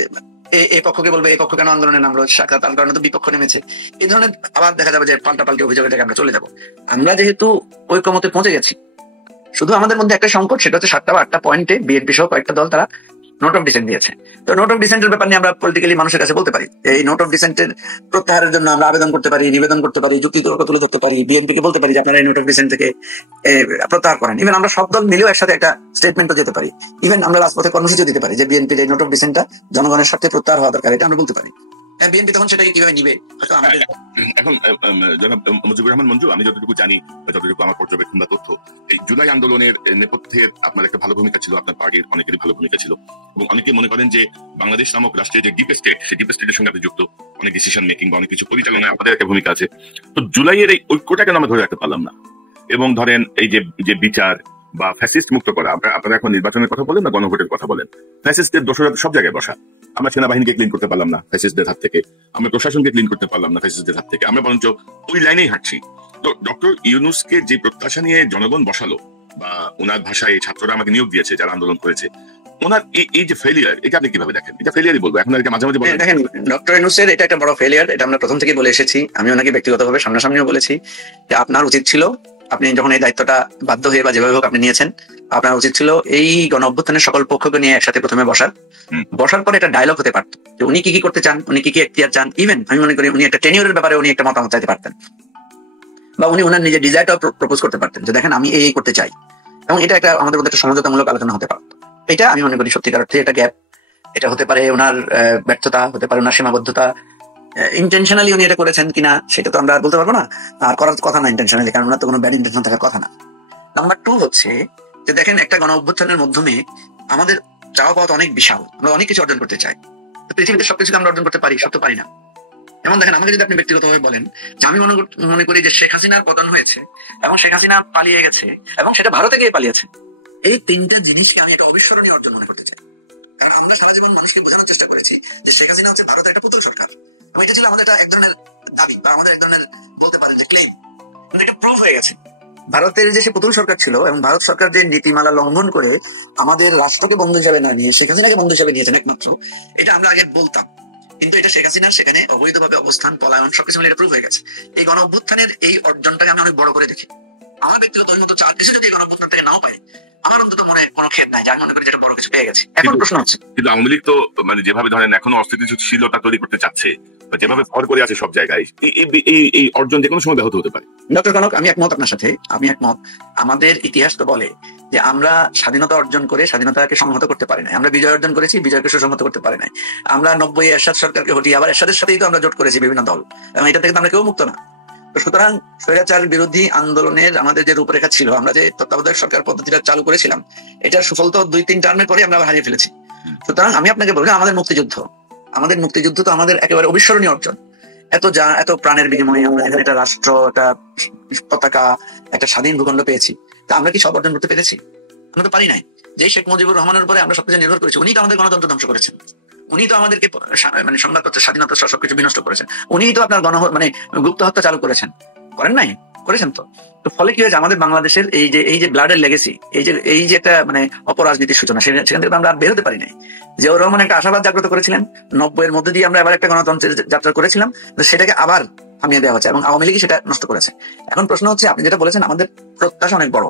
এই পক্ষকে বলবে এই পক্ষ কেন আন্দোলনে নামলো, তার কারণে তো বিপক্ষ নেমেছে। এই ধরনের আবার দেখা যাবে যে পাল্টাপাল্টি অভিযোগ থেকে আমরা চলে যাবো। আমরা যেহেতু ঐক্যমতে পৌঁছে গেছি, শুধু আমাদের মধ্যে একটা সংকট, সেটা হচ্ছে 7টা বা 8টা পয়েন্টে বিএনপি সহ কয়েকটা দল তারা নোট অফ ডিসেন্ট দিয়েছে। তো নোট অফ ডিসেন্টের ব্যাপার নিয়ে আমরা পলিটিক্যালি মানুষের কাছে বলতে পারি, এই নোট অফ ডিসেন্টের প্রত্যাহারের জন্য আমরা আবেদন করতে পারি, নিবেদন করতে পারি, যুক্তি তর্ক তুলে ধরতে পারি, বিএনপি কে বলতে পারি যে আপনারা এই নোট অফ ডিসেন্ট থেকে প্রত্যাহার করেন। ইভেন আমরা সব দল মিলেও একসাথে একটা স্টেটমেন্টও যেতে পারি, ইভেন আমরা রাজপথে কর্মসূচিও দিতে পারি যে বিএনপির এই নোট অফ ডিসেন্টটা জনগণের স্বার্থে প্রত্যাহার হওয়া দরকার, এটা আমরা বলতে পারি। বিএনপি তখন সেটাকে কিভাবে নিবে হয়তো আমাদের। এখন জনাব মুজিবুর রহমান মঞ্জু, আমি যতটুকু জানি বা যতটুকু আমার পর্যবেক্ষণ বা তথ্য, এই জুলাই আন্দোলনের নেপথ্যে আপনার একটা ভালো ভূমিকা ছিল, আপনার পার্টির অনেকেরই ভালো ভূমিকা ছিল, এবং অনেকে মনে করেন যে বাংলাদেশ নামক রাষ্ট্রের যে ডিপ স্টেট, সেই ডিপ স্টেটের সঙ্গে আপনি যুক্ত, অনেক ডিসিশন মেকিং বা অনেক কিছু পরিচালনায় আপনাদের একটা ভূমিকা আছে। তো জুলাইয়ের এই ঐক্যটা কেন আমরা ধরে রাখতে পারলাম না? এবং ধরেন এই যে বিচার বা ফ্যাসিস্ট মুক্ত করা, আপনারা এখন নির্বাচনের কথা বলেন না গণভোটের কথা বলেন, ফ্যাসিস্টদের দোষরা সব জায়গায় বসা। আমরা সেনাবাহিনীকে ক্লিন করতে পারলাম না ফ্যাসিস্টদের হাত থেকে, আমরা প্রশাসনকে ক্লিন করতে পারলাম না ফ্যাসিস্টদের হাত থেকে, আমরা বরঞ্চ ওই লাইনেই হাঁটছি। তো ডক্টর ইউনূসকে যে প্রত্যাশা নিয়ে জনগণ বসালো, বা ওনার ভাষায় ছাত্ররা আমাকে নিয়োগ দিয়েছে যারা আন্দোলন করেছে, ওনার এই যে ফেলিয়ার, এটা আপনি কিভাবে দেখেন? এটা ফেলিয়ারই বলবো এখন, আর মাঝে মাঝে বলেন। দেখেন, ডক্টর ইউনূসের এটা একটা বড় ফেলিয়ার, এটা আমরা প্রথম থেকে বলে এসেছি। আমি ওনাকে ব্যক্তিগতভাবে সামনাসামনিও বলেছি যে আপনার উচিত ছিল, আপনি যখন এই দায়িত্বটা বাধ্য হয়ে বা যেভাবে হোক আপনি নিয়েছেন, আপনার উচিত ছিল এই গণ অভ্যুত্থানের সকল পক্ষকে নিয়ে একসাথে প্রথমে বসার পরে একটা ডায়লগ হতে পারত যে উনি কি কি করতে চান, উনি কি কি এখতিয়ার চান। ইভেন আমি মনে করি উনি একটা টেনিউরের ব্যাপারে উনি একটা মতামত চাইতে পারতেন, বা উনি ওনার নিজের ডিজায়ারটাও প্রপোজ করতে পারতেন যে দেখেন আমি এই করতে চাই, এবং এটা একটা আমাদের মধ্যে একটা সমঝোতামূলক আলোচনা হতে পারত। এটা আমি মনে করি সত্যিকার অর্থে এটা গ্যাপ, এটা হতে পারে ওনার ব্যর্থতা, হতে পারে ওনার সীমাবদ্ধতা। ইন্টেনশনালি উনি এটা করেছেন কিনা সেটা তো আমরা বলতে পারবো না, আর করার কথা না ইন্টেনশনালি, কারণ ওনার তো কোনো ব্যাড ইন্টেনশন থাকার কথা না। নাম্বার 2 হচ্ছে যে দেখেন, একটা গণ অভ্যুত্থানের মাধ্যমে আমাদের চাওয়া পাওয়া অনেক বিশাল, আমরা অনেক কিছু অর্জন করতে চাই। পৃথিবীতে সবকিছু আমরা অর্জন করতে পারি, সব তো পারি না। যেমন দেখেন, আমাকে যদি আপনি ব্যক্তিগতভাবে বলেন যে আমি মনে করি যে শেখ হাসিনার পতন হয়েছে এবং শেখ হাসিনা পালিয়ে গেছে এবং সেটা ভারতে গিয়ে পালিয়েছে, এই 3টা জিনিসকে আমি একটা অবিস্মরণীয় অর্জন মনে করতে চাই। কারণ আমরা সারা জীবন মানুষকে বোঝানোর চেষ্টা করেছি যে শেখ হাসিনা হচ্ছে ভারতের একটা পুতুল সরকার, এবং এটা ছিল আমাদের এক ধরনের দাবি বা আমাদের এক ধরনের বলতে পারেন যে ক্লেম, কিন্তু এটা প্রুভ হয়ে গেছে। ভারতের যে সে পুতুল সরকার ছিল এবং ভারত সরকার যে নীতিমালা লঙ্ঘন করে আমাদের রাষ্ট্রকে বন্ধু হিসাবে না নিয়ে শেখ হাসিনাকে বন্ধু হিসাবে নিয়েছেন একমাত্র, এটা আমরা আগে বলতাম, কিন্তু এটা শেখ হাসিনার সেখানে অবৈধভাবে অবস্থান, পলায়ন সবকিছু মিলে এটা প্রুভ হয়ে গেছে। এই গণ অভ্যুত্থানের এই অর্জনটাকে আমি অনেক বড় করে দেখি। আমার ব্যক্তিগত মতো 4 দেশে যদি এই গণ অভ্যুত্থান থেকে নাও পাই, আমার অন্তত মনে কোনো ক্ষেদ নাই, যার মনে করি যেটা বড় কিছু পেয়ে গেছে। এখন প্রশ্ন হচ্ছে, কিন্তু আওয়ামী লীগ তো মানে যেভাবে ধরেন এখনো অস্থিতিশীলতা তৈরি করতে চাচ্ছে, যেভাবে ভর করে আছে সব জায়গায়, এই অর্জন যে কোনো সময় ব্যাহত হতে পারে। ডক্টর কনক, আমি একমত আপনার সাথে, আমি একমত। আমাদের ইতিহাস তো বলে যে আমরা স্বাধীনতা অর্জন করে স্বাধীনতাকে সংহত করতে পারি নাই, আমরা বিজয় অর্জন করেছি, বিজয়কে সুসংহত করতে পারি নাই। আমরা 90 এরশাদ সরকারকে হটিয়ে আবার এরশাদের সাথেই তো আমরা জোট করেছি বিভিন্ন দল, এবং এটা থেকে তো আমরা কেউ মুক্ত না। সুতরাং স্বৈরাচার বিরোধী আন্দোলনের আমাদের যে রূপরেখা ছিল, আমরা যে তত্ত্বাবধায়ক সরকার পদ্ধতিটা চালু করেছিলাম, এটার সুফল তো 2-3 টার্মের পরে আমরা হারিয়ে ফেলেছি। সুতরাং আমি আপনাকে বলবো, আমাদের মুক্তিযুদ্ধ তো আমাদের একেবারে অবিস্মরণীয় অর্জন। এত প্রাণের বিনিময়ে আমরা এখানে একটা রাষ্ট্র, একটা পতাকা, একটা স্বাধীন ভূখণ্ড পেয়েছি। তা আমরা কি সব অর্জন করতে পেরেছি? আমরা তো পারি নাই। যে শেখ মুজিবুর রহমানের উপরে আমরা সবকিছু নির্ভর করেছি, উনি তো আমাদের গণতন্ত্র ধ্বংস করেছেন, উনি তো আমাদেরকে মানে সংবাদপত্রের স্বাধীনতা সবকিছু বিনষ্ট করেছেন, উনি তো আপনার গুপ্ত হত্যা চালু করেছেন, করেন নাই? করেছেন তো। ফলে কি হয়েছে, আমাদের বাংলাদেশের এই যে ব্লাডের লেগেসি, এই যে একটা মানে অপরাজনীতির সূচনা, সেখান থেকে আমরা বেরোতে পারি নাই। জিয়াউর রহমান একটা আশাবাদ জাগ্রত করেছিলেন, 90-এর মধ্যে দিয়ে আমরা আবার একটা গণতন্ত্রের যাত্রা করেছিলাম, সেটাকে আবার থামিয়ে দেওয়া হচ্ছে এবং আওয়ামী লীগ সেটা নষ্ট করেছে। এখন প্রশ্ন হচ্ছে, আপনি যেটা বলেছেন, আমাদের প্রত্যাশা অনেক বড়।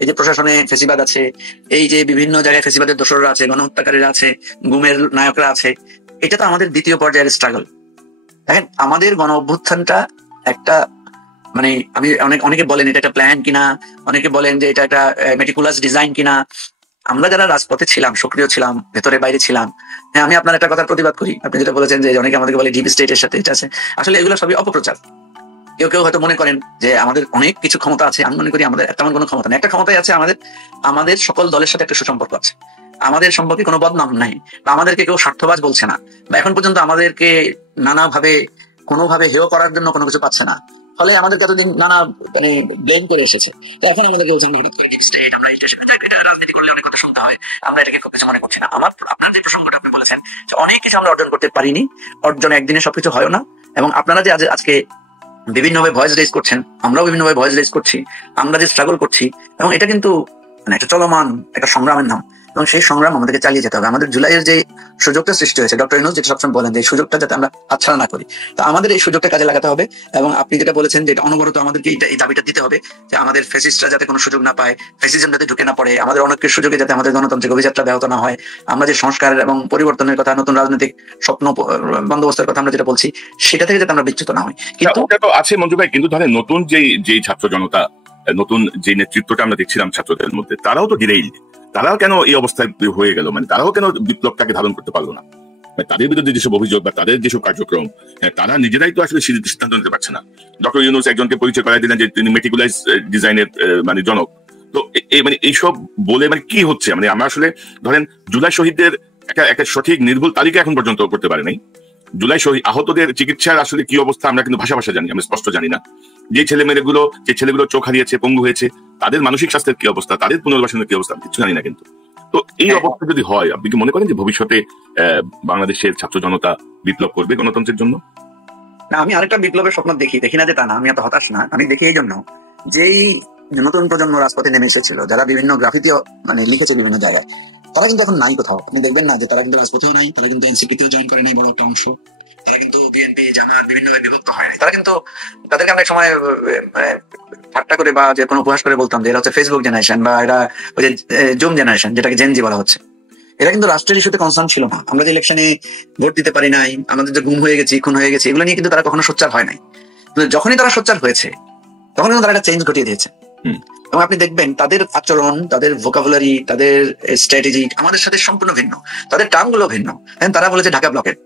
এই যে প্রশাসনে ফেসিবাদ আছে, এই যে বিভিন্ন জায়গায় ফেসিবাদের দোসররা আছে, গণহত্যাকারীরা আছে, গুমের নায়করা আছে, এটা তো আমাদের দ্বিতীয় পর্যায়ের স্ট্রাগল। দেখেন, আমাদের গণ অভ্যুত্থানটা একটা মানে অনেকে বলেন এটা একটা প্ল্যান কিনা, অনেকে বলেন যে এটা একটা মেটিকুলাস ডিজাইন কিনা। আমরা যারা রাজপথে ছিলাম, সক্রিয় ছিলাম, ভেতরে বাইরে ছিলাম, হ্যাঁ, আমি আপনার একটা কথার প্রতিবাদ করি। আপনি যেটা বলেছেন যে অনেকে আমাদেরকে বলে ডিপ স্টেটের সাথে এটা আছে, আসলে এগুলো সবই অপপ্রচার। কেউ হয়তো মনে করেন যে আমাদের অনেক কিছু ক্ষমতা আছে, আমি মনে করি আমাদের তেমন কোনো ক্ষমতা নেই। একটা ক্ষমতাই আছে, আমাদের সকল দলের সাথে একটা সুসম্পর্ক আছে, আমাদের সম্পর্কে কোনো বদনাম নাই, বা আমাদেরকে কেউ স্বার্থবাজ বলছে না, বা এখন পর্যন্ত আমাদেরকে নানাভাবে কোনোভাবে হেয় করার জন্য কোনো কিছু পাচ্ছে না। ফলে আমাদেরকে এতদিন নানা মানে ব্লেম করে এসেছে, তো এখন আমাদেরকে বলছেন হঠাৎ করে ডিপ স্টেট, আমরা এটা রাজনীতি করলে অনেক কথা শুনতে হয়, আমরা এটাকে খুব কিছু মনে করছি না। আপনার যে প্রসঙ্গটা আপনি বলেছেন যে অনেক কিছু আমরা অর্জন করতে পারিনি, অর্জন একদিনে সবকিছু হয় না, এবং আপনারা যে আজকে বিভিন্নভাবে ভয়েস রেজ করছেন, আমরাও বিভিন্নভাবে ভয়েস রেজ করছি, আমরা যে স্ট্রাগল করছি, এবং এটা কিন্তু মানে একটা চলমান একটা সংগ্রামের নাম। এবং সেই সংগ্রাম আমাদেরকে চালিয়ে যেতে হবে। আমাদের জুলাইয়ের যে সুযোগটা সৃষ্টি হয়েছে, ডক্টর ইউনূস যেটা সবসময় বলেন যে এই সুযোগটা যাতে আমরা হাতছাড়া না করি, তো আমাদের এই সুযোগটা কাজে লাগাতে হবে। এবং আপনি যেটা বলেছেন যে এটা অনবরত আমাদেরকে এই দাবিটা দিতে হবে যে আমাদের ফ্যাসিস্টরা যাতে কোনো সুযোগ না পায়, ফ্যাসিজম যাতে ঢুকে না পড়ে, আমাদের অনেকের সুযোগে যাতে আমাদের গণতান্ত্রিক অভিযাত্রা ব্যাহত না হয়, আমরা যে সংস্কার এবং পরিবর্তনের কথা, নতুন রাজনৈতিক স্বপ্ন বন্দোবস্তের কথা আমরা যেটা বলছি, সেটা থেকে যাতে আমরা বিচ্যুত না হই। কিন্তু ওটা তো আছে মঞ্জু ভাই, কিন্তু ধরেন নতুন যেই ছাত্র জনতা, নতুন যে নেতৃত্বটা আমরা দেখছিলাম ছাত্রদের মধ্যে, তারাও তো ডিরেইলড। তারাও কেন এই অবস্থায় হয়ে গেল? মানে তারাও কেন বিপ্লবটাকে ধারণ করতে পারলো না? তাদের বিরুদ্ধে যেসব অভিযোগ বা তাদের যেসব কার্যক্রম, তারা নিজেরাই তো আসলে সিদ্ধান্ত নিতে পারছে না। ডক্টর ইউনূস একজনকে পরিচয় করাই দিলেন যে তিনি মেটিকুলাইজ ডিজাইনের মানে জনক। তো মানে এইসব বলে মানে কি হচ্ছে? মানে আমরা আসলে ধরেন জুলাই শহীদদের একটা সঠিক নির্ভুল তালিকা এখন পর্যন্ত করতে পারে নাই। জুলাই শহীদ আহতদের চিকিৎসার আসলে কি অবস্থা আমরা কিন্তু ভাষা জানি, আমরা স্পষ্ট জানি না। যে ছেলেগুলো চোখ হারিয়েছে, পঙ্গু হয়েছে, তাদের মানসিক স্বাস্থ্যের কি অবস্থা, তাদের পুনর্বাসনের কি অবস্থা, কিছু জানি না কিন্তু। তো এই অবস্থা যদি হয়, আপনি কি মনে করেন যে ভবিষ্যতে বাংলাদেশের ছাত্র জনতা বিপ্লব করবে গণতন্ত্রের জন্য? না, আমি আরেকটা বিপ্লবের স্বপ্ন দেখি না যে তা না, আমি এত হতাশ না। আমি দেখি এই জন্য যেই নতুন প্রজন্ম রাজপথে নেমে এসেছিল, যারা বিভিন্ন গ্রাফিতিও মানে লিখেছে বিভিন্ন জায়গায়, তারা কিন্তু এখন নাই কোথাও। আপনি দেখবেন না যে তারা কিন্তু রাজপথেও নাই, তারা কিন্তু এনসিপিতেও জয়েন করে নাই বড় একটা অংশ, তারা কিন্তু বিএনপি জামাত বিভিন্নভাবে বিভক্ত হয় নাই। তারা কিন্তু তাদেরকে আমরা এক সময় ঠাট্টা করে বা যে কোনো উপহাস করে বলতাম যে এরা হচ্ছে ফেসবুক জেনারেশন বা এরা ওই যে জুম জেনারেশন, যেটাকে জেনজি বলা হচ্ছে। এরা কিন্তু রাষ্ট্রের ইস্যুতে কনসার্ন ছিল না। আমরা যে ইলেকশনে ভোট দিতে পারি নাই, আমাদের যে গুম হয়ে গেছি, খুন হয়ে গেছি, এগুলো নিয়ে কিন্তু তারা কখনো সোচ্চার হয় নাই। যখনই তারা সোচ্চার হয়েছে তখন কিন্তু তারা একটা চেঞ্জ ঘটিয়ে দিয়েছে। এবং আপনি দেখবেন তাদের আচরণ, তাদের ভোকাবুলারি, তাদের স্ট্র্যাটেজি আমাদের সাথে সম্পূর্ণ ভিন্ন, তাদের টার্ম গুলো ভিন্ন। তারা বলেছে ঢাকা ব্লকেট,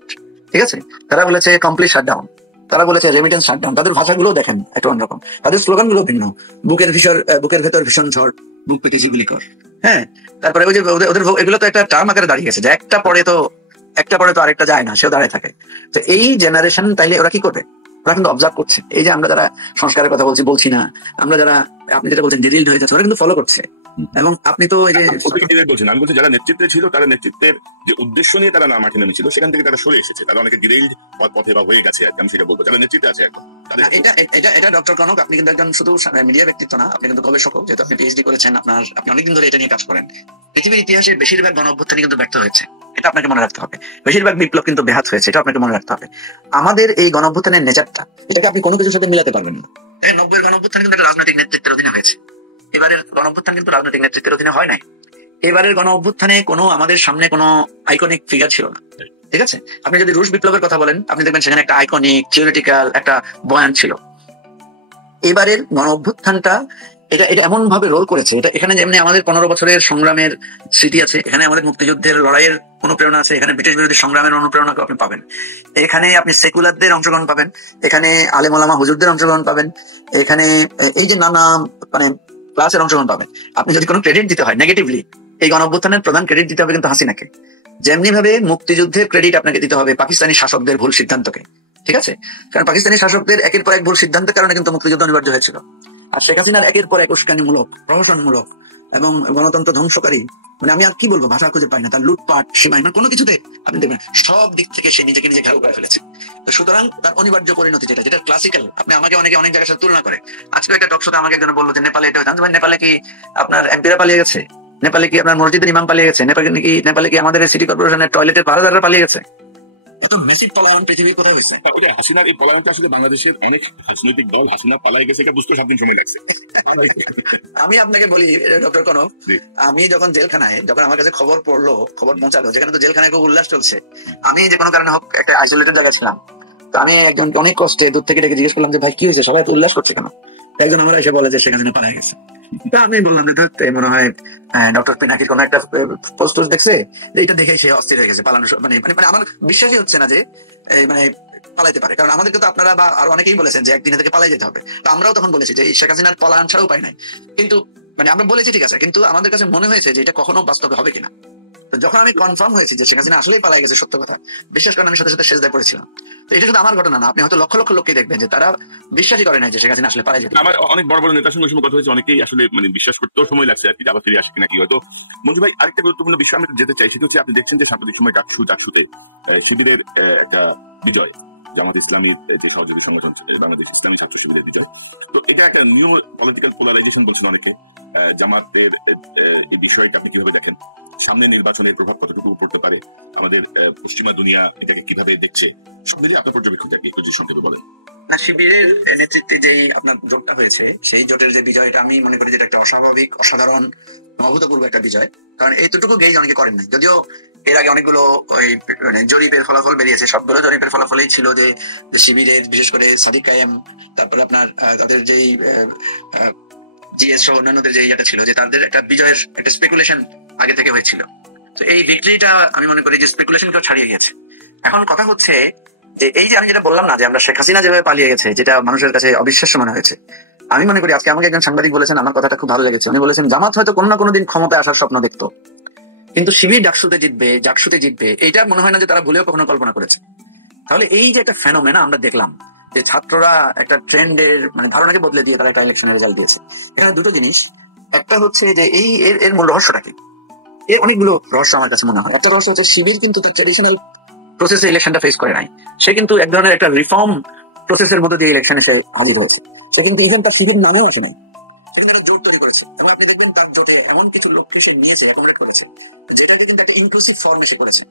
ঠিক আছে, তারা বলেছে কমপ্লিট শাটডাউন, তারা বলেছে রেমিটেন্স শাটডাউন। তাদের ভাষাগুলো দেখেন একটা অন্যরকম, তাদের স্লোগান গুলো ভিন্ন। বুকের ভেতর ভীষণ ঝড়, বুক পেতে গুলি কর। হ্যাঁ, তারপরে ওই যে ওদের এগুলো তো একটা টার্ম আকারে দাঁড়িয়ে গেছে যে একটা পরে তো আরেকটা যায় না, সেও দাঁড়িয়ে থাকে। তো এই জেনারেশন তাইলে ওরা কি করবে? ওরা কিন্তু অবজার্ভ করছে। এই যে আমরা যারা সংস্কারের কথা বলছি না, আমরা যারা আপনি যেটা বলছেন ডিরিল্ড হয়ে যাচ্ছে, ওরা কিন্তু ফলো করছে। এবং আপনি তো এই যে বলছেন, আমি বলছি যারা নেতৃত্বে ছিল, তারা নেতৃত্বের যে উদ্দেশ্য নিয়ে তারা মাঠে নেমেছিল, সেখান থেকে তারা সরে এসেছে, তারা অনেকে ডিরেইলড পথে বা হয়ে গেছে। আমি সেটা বলবো, যারা নেতৃত্বে আছে এখন। এটা ডক্টর কনক, আপনি কিন্তু একজন শুধু মিডিয়া ব্যক্তিত্ব না, আপনি কিন্তু গবেষক, যেহেতু আপনি পিএইচডি করেছেন, আপনি অনেকদিন ধরে এটা নিয়ে কাজ করেন। পৃথিবীর ইতিহাসে বেশিরভাগ গণঅভ্যুত্থানই কিন্তু ব্যর্থ হয়েছে, এটা আপনাকে মনে রাখতে হবে। বেশিরভাগ বিপ্লব কিন্তু ব্যাহত হয়েছে, এটা আপনাকে মনে রাখতে হবে। আমাদের এই গণঅভ্যুত্থানের নেচারটা, এটাকে আপনি কোনো কিছুর সাথে মিলাতে পারবেন না। 90-এর গণঅভ্যুত্থান কিন্তু একটা রাজনৈতিক নেতৃত্বের অধীনে হয়েছে, এবারের গণঅভ্যুত্থান কিন্তু রাজনৈতিক নেতৃত্বের অধীনে হয় নাই। এবারের গণঅভ্যুত্থানে কোনো আমাদের সামনে কোনো আইকনিক ফিগার ছিল না, ঠিক আছে। আপনি যদি রুশ বিপ্লবের কথা বলেন, আপনি দেখবেন সেখানে একটা আইকনিক থিওরিটিক্যাল একটা বয়ান ছিল। এবারের গণঅভ্যুত্থানটা এটা এমন ভাবে রোল করেছে, এটা এখানে যেমনি আমাদের 15 বছরের সংগ্রামের স্মৃতি আছে, এখানে আমাদের মুক্তিযুদ্ধের লড়াইয়ের অনুপ্রেরণা আছে, এখানে ব্রিটিশ বিরোধী সংগ্রামের অনুপ্রেরণা আপনি পাবেন, এখানে আপনি সেকুলারদের অংশগ্রহণ পাবেন, এখানে আলেম ওলামা হুজুরদের অংশগ্রহণ পাবেন, এখানে এই যে নানা মানে ক্লাসের অংশগ্রহণ পাবেন। আপনি যদি কোনো ক্রেডিট দিতে হয় নেগেটিভলি, এই গণঅভ্যুত্থানের প্রধান ক্রেডিট দিতে হবে কিন্তু হাসিনাকে। যেমনি ভাবে মুক্তিযুদ্ধের ক্রেডিট আপনাকে দিতে হবে পাকিস্তানি শাসকদের ভুল সিদ্ধান্তকে, ঠিক আছে। কারণ পাকিস্তানি শাসকদের একের পর এক ভুল সিদ্ধান্তের কারণে কিন্তু মুক্তিযুদ্ধ অনিবার্য হয়েছিল। আর শেখ হাসিনার একের পর এক উস্কানিমূলক, প্রহসনমূলক এবং গণতন্ত্র ধ্বংসকারী, মানে আমি আর কি বলবো, ভাষা খুঁজে পাই না, তার লুটপাট সীমায় কোনো কিছুতে আপনি দেখবেন সব দিক থেকে সে নিজেকে নিজে ঘেরাও করে ফেলেছে। তো সুতরাং তার অনিবার্য পরিণতি যেটা ক্লাসিক্যাল, আপনি আমাকে অনেক জায়গার সাথে তুলনা করে। আজকে একটা টক শোতে আমাকে একজন বললো যে নেপালে এটা হয়েছে। নেপালে কি আপনার এমপিরা পালিয়ে গেছে? নেপালে কি আপনার মসজিদের ইমাম পালিয়ে গেছে? নেপালে কি আমাদের সিটি কর্পোরেশনের টয়লেটের পাহারাদাররা পালিয়ে গেছে? এত মেসিভ পলায়ন পৃথিবীর কোথায় হয়েছে? হাসিনার এই পলায়নটা আসলে বাংলাদেশের অনেক রাজনৈতিক দল হাসিনা পালাই গেছে, এটা বুঝতে 7 দিন সময় লাগছে। আমি আপনাকে বলি ডক্টর কনক, আমি যখন জেলখানায়, যখন আমার কাছে খবর পৌঁছালো, যেখানে তো জেলখানায় খুব উল্লাস চলছে, আমি যে কোনো কারণে হোক একটা আইসোলেটেড জায়গায় ছিলাম, তো আমি একজন অনেক কষ্টে দূর থেকে ডেকে জিজ্ঞেস করলাম যে ভাই কি হয়েছে, সবাই তো উল্লাস করছে কেন? একজন আমরা এসে বলে যে শেখ হাসিনা পালিয়ে গেছে। তো আমি বললাম যে ধরতে মনে হয় ডক্টর পিনাকির কোন একটা পোস্ট দেখছে, এটা দেখে সে অস্থির হয়ে গেছে, পালানো মানে আমার বিশ্বাসই হচ্ছে না যে মানে পালাইতে পারে। কারণ আমাদেরকে তো আপনারা বা আরো অনেকেই বলেছেন যে একদিনে থেকে পালাই যেতে হবে, তো আমরাও তখন বলেছি যে শেখ হাসিনার পলায়ন ছাড়া উপায় নাই। কিন্তু মানে আমরা বলেছি ঠিক আছে, কিন্তু আমাদের কাছে মনে হয়েছে যে এটা কখনো বাস্তবে হবে কিনা। তো যখন আমি কনফার্ম হয়েছি যে শেখ হাসিনা আসলেই পালাই গেছে, সত্য কথা, বিশ্বাস করেন আমি সাথে সাথে সেজদায় পড়েছিলাম। তো এটা শুধু আমার ঘটনা না, আপনি হয়তো লক্ষ লক্ষ লোককে দেখবেন যে তারা বিশ্বাসই করে না যে শেখ হাসিনা আসলে পালাই যেতে। আমার অনেক বড় বড় নেতার সঙ্গে কথা হয়েছে, অনেকেই আসলে মানে বিশ্বাস করতেও সময় লাগছে আর কি, আবার ফিরে আসে কিনা কি হয়তো। মঞ্জু ভাই, আরেকটা গুরুত্বপূর্ণ বিষয় আমি যেতে চাই, সেটা হচ্ছে আপনি দেখছেন যে সাম্প্রতিক সময় ডাকসুতে শিবিরের একটা বিজয়, জামাত ইসলামীর যে সহযোগী সংগঠন বাংলাদেশ ইসলামী ছাত্র শিবিরের বিজয়। তো এটা একটা নিউ পলিটিক্যাল পোলারাইজেশন বলছেন অনেকে। জামাতের এই বিষয়টা আপনি কিভাবে দেখেন? সামনে নির্বাচনের প্রভাব কতটুকু পড়তে পারে? আমাদের পশ্চিমা দুনিয়া এটাকে কিভাবে দেখছে? সব মিলিয়ে আপনার পর্যবেক্ষণটা কি একটু সংক্ষেপে বলেন। না, শিবিরের নেতৃত্বে যেই আপনার জোটটা হয়েছে, সেই জোটের যে বিজয়, এটা আমি মনে করি যে একটা অস্বাভাবিক, অসাধারণ, অভূতপূর্ব একটা বিজয়। কারণ এইটুকু গেজ অনেকে করেন নাই। যদিও এর আগে অনেকগুলো ওই জরিপের ফলাফল বেরিয়েছে, সবগুলো জরিপের ফলাফলই ছিল যে শিবিরের বিশেষ করে সাদিক কায়েম, তারপরে আপনার তাদের যেই জিএস সহ অন্যান্যদের যে ইয়েটা ছিল, যে তাদের একটা বিজয়ের একটা স্পেকুলেশন আগে থেকে হয়েছিল। তো এই ভিক্টরিটা আমি মনে করি যে স্পেকুলেশনকেও ছাড়িয়ে গেছে। এখন কথা হচ্ছে যে এই যে আমি যেটা বললাম না, যে আমরা শেখ হাসিনা যেভাবে পালিয়ে গেছে, যেটা মানুষের কাছে অবিশ্বাস্য মনে হয়েছে, আমি মনে করি আজকে আমাকে একজন সাংবাদিক বলেছেন, আমার কথাটা খুব ভালো লেগেছে। উনি বলেছেন জামাত হয়তো কোনো না কোনো দিন ক্ষমতায় আসার স্বপ্ন দেখতো, কিন্তু শিবির ডাকসুতে জিতবে এইটা মনে হয় না যে তারা ভুলেও কখনো কল্পনা করেছে। তাহলে এই যে একটা ফেনোমেনা আমরা দেখলাম, যে ছাত্ররা একটা ট্রেন্ডের মানে ধারণাকে বদলে দিয়ে তারা একটা ইলেকশনের রেজাল্ট দিয়েছে। এখানে দুটো জিনিস, একটা হচ্ছে যে এই এর মূল রহস্যটা কি? এর অনেকগুলো রহস্য আমার কাছে মনে হয়। একটা রহস্য হচ্ছে শিবির কিন্তু তার ট্রেডিশনাল প্রসেসে ইলেকশনটা ফেস করে নাই। সে কিন্তু এক ধরনের একটা রিফর্ম প্রসেসের মধ্যে দিয়ে ইলেকশনে সে হাজির হয়েছে। সে কিন্তু ইভেন তার শিবির নামেও আসে নাই, সেখানে একটা জোট তৈরি করেছে। এবং আপনি দেখবেন তার জোটে এমন কিছু লোককে সে নিয়েছে, অ্যাকোমোডেট করেছে, যেটাকে কিন্তু একটা ইনক্লুসিভ ফর্মে সে করেছে।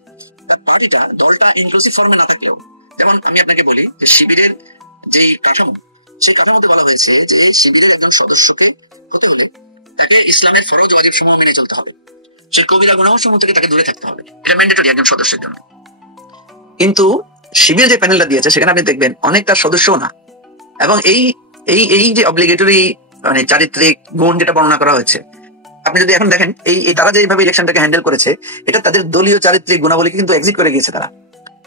তার পার্টিটা, দলটা ইনক্লুসিভ ফর্মে না থাকলেও, যেমন আমি আপনাকে বলি যে শিবিরের যেই কাঠামো, সেই কাঠামোতে বলা হয়েছে যে শিবিরের একজন সদস্যকে হতে হলে তাকে ইসলামের ফরজ ওয়াজিব সমূহ মেনে চলতে হবে, সে কবিরা গুনাহ সমূহ থেকে তাকে দূরে থাকতে হবে। এটা ম্যান্ডেটরি একজন সদস্যের জন্য। কিন্তু শিবির যে প্যানেলটা দিয়েছে, সেখানে আপনি দেখবেন অনেক তার সদস্যও না। এবং এই যে অব্লিগেটরি মানে চারিত্রিক গুণ যেটা বর্ণনা করা হয়েছে, আপনি যদি এখন দেখেন এই তারা যেভাবে ইলেকশনটাকে হ্যান্ডেল করেছে, এটা তাদের দলীয় চারিত্রিক গুণাবলীকে কিন্তু এক্সিট করে গিয়েছে তারা।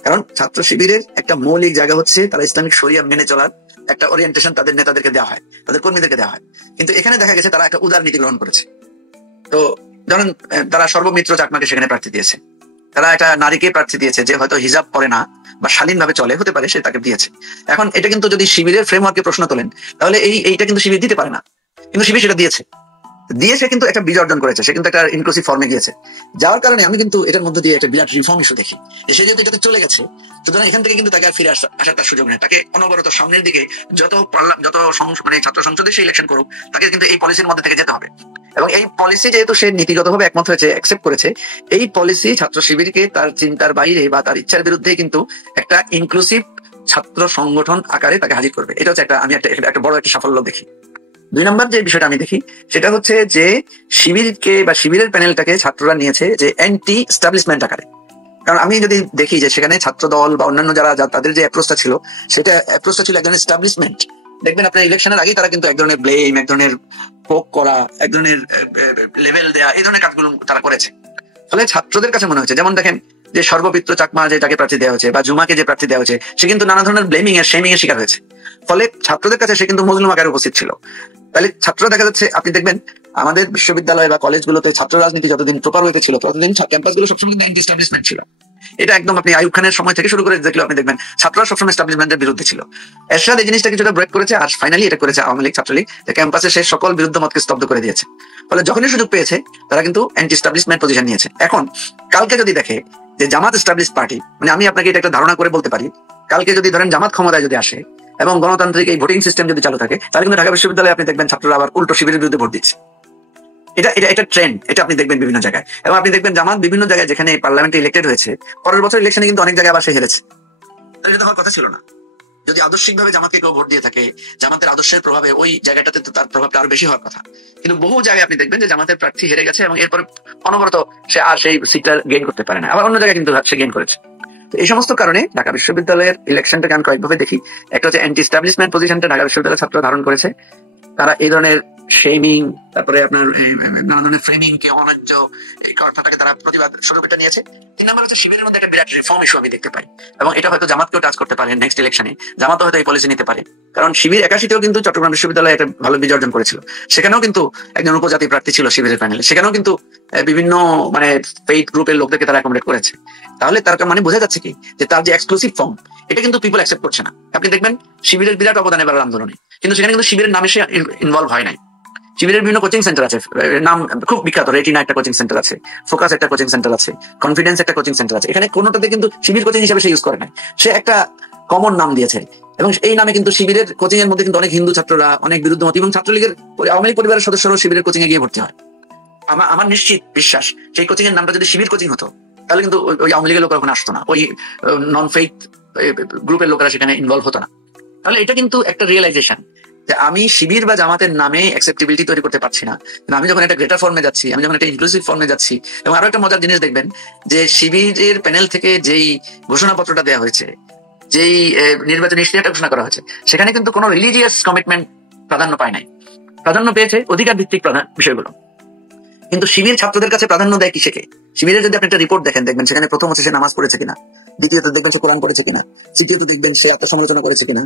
কারণ ছাত্র শিবিরের একটা মৌলিক জায়গা হচ্ছে তারা ইসলামিক শরিয়া মেনে চলার একটা ওরিয়েন্টেশন তাদের নেতাদেরকে দেওয়া হয়, তাদের কর্মীদেরকে দেওয়া হয়। কিন্তু এখানে দেখা গেছে তারা একটা উদার নীতি গ্রহণ করেছে। তো ধরেন তারা সর্বমিত্র চাকমাকে সেখানে প্রার্থী দিয়েছে, তারা একটা নারীকে প্রার্থী দিয়েছে যে হয়তো হিজাব পরে না বা শালীন ভাবে চলে, হতে পারে সে তাকে দিয়েছে। এখন এটা কিন্তু যদি শিবিরের ফ্রেমওয়ার্কে প্রশ্ন তোলেন, তাহলে এইটা কিন্তু শিবির দিতে পারে না, কিন্তু শিবির সেটা দিয়েছে, সে কিন্তু একটা বিজয় অর্জন করেছে, সে কিন্তু একটা ইনক্লুসিভ ফর্মে গিয়েছে। যাওয়ার কারণে আমি কিন্তু এটার মধ্যে দিয়ে একটা বিরাট রিফর্ম ইস্যু দেখি। সে যেহেতু এটাতে চলে গেছে, সুতরাং এখান থেকে কিন্তু তাকে আর ফিরে আসার তার সুযোগ নেই। তাকে অনবরত সামনের দিকে যত মানে ছাত্র সংসদে সে ইলেকশন করুক, তাকে কিন্তু এই পলিসির মধ্যে থেকে যেতে হবে। এবং এই পলিসি যেহেতু সে নীতিগতভাবে একমত হয়েছে, অ্যাকসেপ্ট করেছে, এই পলিসি ছাত্র শিবিরকে তার চিন্তার বাইরে বা তার ইচ্ছার বিরুদ্ধে কিন্তু একটা ইনক্লুসিভ ছাত্র সংগঠন আকারে তাকে হাজির করবে। এটা হচ্ছে আমি একটা বড় একটা সাফল্য দেখি। দুই নম্বর যে বিষয়টা আমি দেখি, সেটা হচ্ছে যে শিবিরকে বা শিবিরের প্যানেলটাকে ছাত্ররা নিয়েছে যে অ্যান্টি এস্টাবলিশমেন্ট আকারে। কারণ আমি যদি দেখি যে সেখানে ছাত্র দল বা অন্যান্য যারা তাদের যে অ্যাপ্রোচটা ছিল, সেটা অ্যাপ্রোচটা ছিল এক ধরনের এস্টাবলিশমেন্ট। দেখবেন আপনার ইলেকশনের আগেই তারা কিন্তু এক ধরনের ব্লেম, এক ধরনের পোক করা, এক ধরনের লেভেল দেয়া, এই ধরনের কাজগুলো তারা করেছে। ফলে ছাত্রদের কাছে মনে হয়েছে, যেমন দেখেন যে সর্বপিত্র চাকমা যেটাকে প্রার্থী দেওয়া হয়েছে বা জুমাকে যে প্রার্থী দেওয়া হয়েছে, সে কিন্তু নানা ধরনের ব্লেমিং এর, শেমিং এর শিকার হয়েছে। ফলে ছাত্রদের কাছে সে কিন্তু মজলুম আকারে উপস্থিত ছিল। তাহলে ছাত্ররা দেখা যাচ্ছে, আপনি দেখবেন আমাদের বিশ্ববিদ্যালয় বা কলেজগুলোতে ছাত্র রাজনীতি যতদিন প্রপার হইতে ছিল, ততদিন ক্যাম্পাসগুলো সবসময় কিন্তু অ্যান্টি এস্টাবলিশমেন্ট ছিল। এটা একদম আপনি আইয়ুব খানের সময় থেকে শুরু করে দেখলেও আপনি দেখবেন ছাত্ররা সবসময় এস্টাবলিশমেন্টের বিরুদ্ধে ছিল। এরশাদ এই জিনিসটা কিছুটা ব্রেক করেছে, আর ফাইনালি এটা করেছে আওয়ামী লীগ, ছাত্রলীগ, যে ক্যাম্পাসে সে সকল বিরুদ্ধ মতকে স্তব্ধ করে দিয়েছে। ফলে যখনই সুযোগ পেয়েছে তারা কিন্তু অ্যান্টি এস্টাবলিশমেন্ট পজিশন নিয়েছে। এখন কালকে যদি দেখে যে জামাত এস্টাবলিশ পার্টি, মানে আমি আপনাকে এটা একটা ধারণা করে বলতে পারি, কালকে যদি ধরেন জামাত ক্ষমতায় যদি আসে এবং গণতান্ত্রিক এই ভোটিং সিস্টেম যদি চালু থাকে, তাহলে কিন্তু ঢাকা বিশ্ববিদ্যালয়ে আপনি দেখবেন ছাত্ররা আবার উল্টো শিবিরের বিরুদ্ধে ভোট দিচ্ছে। এটা ট্রেন্ড, এটা আপনি দেখবেন বিভিন্ন জায়গায়। এবং আপনি দেখবেন জামাত বিভিন্ন জায়গায় যেখানে পার্লামেন্টে ইলেক্টেড হয়েছে, পরের বছর ইলেকশনে কিন্তু অনেক জায়গায় আবার সে হেরেছে। তাহলে এটা হওয়ার কথা ছিল না। যদি আদর্শিকভাবে জামাতকে কেউ ভোট দিয়ে থাকে, জামাতের আদর্শের প্রভাবে ওই জায়গাটাতে তার প্রভাবটা আরো বেশি হওয়ার কথা। কিন্তু বহু জায়গায় আপনি দেখবেন যে জামাতের প্রার্থী হেরে গেছে এবং এরপর অনবরত সে আর সেই সিটটা গেইন করতে পারে না, আবার অন্য জায়গায় কিন্তু সে গেইন করেছে। তো এই সমস্ত কারণে ঢাকা বিশ্ববিদ্যালয়ের ইলেকশনটাকে আমি কয়েকভাবে দেখি। একটা হচ্ছে অ্যান্টি এস্টাবলিশমেন্ট পজিশনটা ঢাকা বিশ্ববিদ্যালয়ের ছাত্ররা ধারণ করেছে। তারা এই ধরনের শেমিং, তারপরে আপনার নানা ধরনের ফ্রেমিং কে অনার্য, এই কথাটাকে তারা প্রতিবাদ স্বরূপ এটা নিয়েছে। তিন নম্বর হচ্ছে শিবিরের মধ্যে একটা বিরাট রিফর্ম ইস্যু আমি দেখতে পাই, এবং এটা হয়তো জামাতকেও টাচ করতে পারে নেক্সট ইলেকশনে। জামাতও হয়তো এই পলিসি নিতে পারে, কারণ শিবির 81তেও কিন্তু চট্টগ্রাম বিশ্ববিদ্যালয়ে একটা ভালো বিজয় অর্জন করেছিল। সেখানেও কিন্তু একজন উপজাতি প্রার্থী ছিল শিবিরের প্যানেলে, সেখানেও কিন্তু বিভিন্ন মানে ফেইথ গ্রুপের লোকদেরকে তারা অ্যাকোমোডেট করেছে। তাহলে তার মানে বোঝা যাচ্ছে কি যে তার যে এক্সক্লুসিভ ফর্ম, এটা কিন্তু পিপল অ্যাকসেপ্ট করছে না। আপনি দেখবেন শিবিরের বিরাট অবদান এবার আন্দোলনে, কিন্তু সেখানে কিন্তু শিবিরের নামে সে ইনভলভ হয় নাই। শিবিরের বিভিন্ন কোচিং সেন্টার আছে, নাম খুব বিখ্যাত, রেটিনা একটা কোচিং সেন্টার আছে, ফোকাস একটা কোচিং সেন্টার আছে, কনফিডেন্স একটা কোচিং সেন্টার আছে। এখানে কোনোটাতে কিন্তু শিবির কোচিং হিসেবে সে ইউজ করে নাই। সে একটা কমন নাম দিয়েছে, এবং এই নামে কিন্তু শিবিরের কোচিং এর মধ্যে কিন্তু অনেক হিন্দু ছাত্ররা, অনেক বিরুদ্ধ মত এবং ছাত্রলীগের আওয়ামী লীগ পরিবারের সদস্যরাও শিবিরের কোচিং এ গিয়ে ভর্তি হয়। আমার নিশ্চিত বিশ্বাস সেই কোচিং এর নামটা যদি শিবির কোচিং হতো তাহলে কিন্তু ওই আওয়ামী লীগের লোকেরা ওখানে আসতো না, ওই নন ফেইথ গ্রুপের লোকেরা সেখানে ইনভলভ হতো না। তাহলে এটা কিন্তু একটা রিয়েলাইজেশন যে আমি শিবির বা জামাতের নামে অ্যাকসেপ্টেবিলিটি তৈরি করতে পারছি না। আমি যখন একটা গ্রেটার ফর্মে যাচ্ছি, আমি যখন একটা ইনক্লুসিভ ফর্মে যাচ্ছি, এবং আরো একটা মজার জিনিস দেখবেন যে শিবিরের প্যানেল থেকে যেই ঘোষণাপত্রটা দেওয়া হয়েছে, যেই নির্বাচনী ইশতেহারটা ঘোষণা করা হয়েছে, সেখানে কিন্তু কোনো রিলিজিয়াস কমিটমেন্ট প্রাধান্য পায় নাই, প্রাধান্য পেয়েছে অধিকার ভিত্তিক বিষয়গুলো। কিন্তু শিবির ছাত্রদের কাছে প্রাধান্য দেয় কিসেকে? শিবিরের যদি আপনি একটা রিপোর্ট দেখেন, দেখবেন সেখানে প্রথম হচ্ছে সে নামাজ পড়েছে কিনা, দ্বিতীয়ত দেখবেন সে কোরআন পড়েছে কিনা, তৃতীয়ত দেখবেন সে আত্মসমালোচনা করেছে কিনা,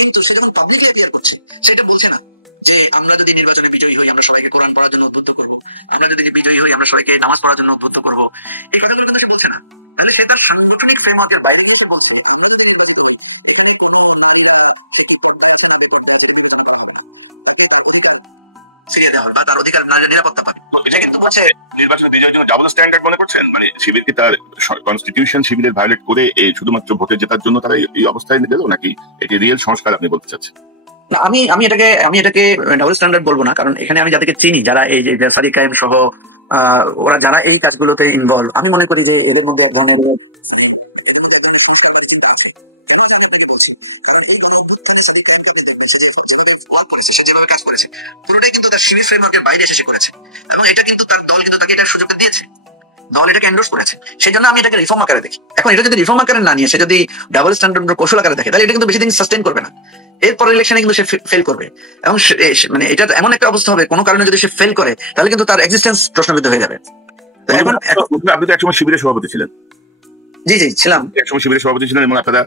কিন্তু সে যখন পাবলিক বিহেভিয়ার করছে সেটা বলছে না যে আমরা যদি নির্বাচনে বিজয়ী হই আমরা সবাইকে কোরআন পড়ার জন্য উদ্বুদ্ধ করবো, আমরা যদি বিজয়ী হই আমরা সবাইকে নামাজ পড়ার জন্য উদ্বুদ্ধ করবো, এগুলো কিন্তু সে বলছে না। ফিরিয়ে দেওয়ার বা তার অধিকার নিরাপত্তা পাবে, এটা কিন্তু বলছে নির্বাচনে বিজয়ের জন্য ডাবল স্ট্যান্ডার্ড মনে করছেন? মানে শিবির কি তার কনস্টিটিউশন শিবিরের ভায়োলেট করে এই শুধুমাত্র ভোটে জেতার জন্য তারা এই অবস্থায় দিল, নাকি এটি রিয়েল সংস্কার আপনি বলতে চাচ্ছেন? না, আমি এটাকে ডাবল স্ট্যান্ডার্ড বলবো না, কারণ এখানে আমি যাদেরকে চিনি, যারা এই যে সাদিক কায়েম সহ ওরা যারা এই কাজগুলোতে ইনভলভ, আমি মনে করি যে এদের মধ্যে এক ধরনের কাজ করেছে, পুরোটাই কিন্তু তার শিবির ফ্রেমওয়ার্কের বাইরে এসে করেছে, এবং এটা কিন্তু তার দল কিন্তু তাকে এটার সুযোগটা দিয়েছে, দল এটাকে এন্ডোর্স করেছে। সেই জন্য আমি এটাকে রিফর্ম আকারে দেখি। এখন এটা যদি রিফর্ম আকারে না নিয়ে সে যদি ডাবল স্ট্যান্ডার্ড কৌশল আকারে দেখে, তাহলে এটা কিন্তু বেশি দিন সাস্টেইন করবে না, এরপরের ইলেকশনে কিন্তু সে ফেল করবে, এবং মানে এটা এমন একটা অবস্থা হবে কোনো কারণে যদি সে ফেল করে তাহলে কিন্তু তার এক্সিস্টেন্স প্রশ্নবিদ্ধ হয়ে যাবে। আপনি তো একসময় শিবিরের সভাপতি ছিলেন। জি ছিলাম, একসময় শিবিরের সভাপতি ছিলেন, এবং আপনারা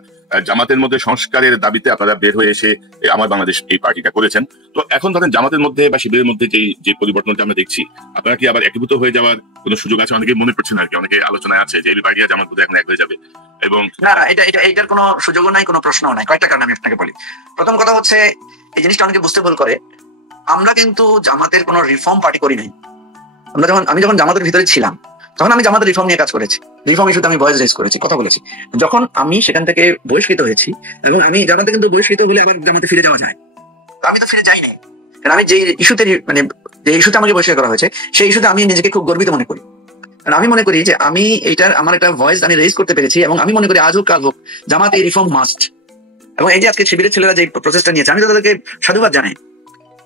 জামাতের মধ্যে সংস্কারের দাবিতে আপনারা বের হয়ে এসে আমার বাংলাদেশ এই পার্টিটা করেছেন। তো এখন ধরেন জামাতের মধ্যে বা শিবিরের মধ্যে যে পরিবর্তনটা আমরা দেখছি, আপনারা কি আবার একীভূত হয়ে যাওয়ার কোনো সুযোগ আছে? অনেকে মনে করছেন আর কি, অনেকে আলোচনায় আছে যে এই পার্টি আর জামাত বোধহয় এখন এক হয়ে যাবে। এবং না, এটার কোনো সুযোগও নাই, কোনো প্রশ্নও নাই। কয়েকটা কারণ আমি আপনাকে বলি। প্রথম কথা হচ্ছে, এই জিনিসটা অনেকে বুঝতে ভুল করে, আমরা কিন্তু জামাতের কোনো রিফর্ম পার্টি করি নাই। আমি যখন জামাতের ভিতরে ছিলাম তখন আমি জামাতের রিফর্ম নিয়ে কাজ করেছি, রিফর্ম ইস্যুতে আমি ভয়েস রেজ করেছি, কথা বলেছি। যখন আমি সেখান থেকে বহিষ্কৃত হয়েছি, এবং আমি জামাতে কিন্তু বহিষ্কৃত হলে আবার জামাতে ফিরে যাওয়া যায়, আমি তো ফিরে যাই নাই, কারণ আমি যে ইস্যুতে যে ইস্যুতে আমাকে বহিষ্কার করা হয়েছে সেই ইস্যুতে আমি নিজেকে খুব গর্বিত মনে করি। কারণ আমি মনে করি যে আমি আমার একটা ভয়েস আমি রেজ করতে পেরেছি, এবং আমি মনে করি আজ হোক কাল হোক জামাত এই রিফর্ম মাস্ট। এবং এই যে আজকে শিবিরের ছেলেরা যে প্রচেষ্টা নিয়েছে, আমি তাদেরকে সাধুবাদ জানাই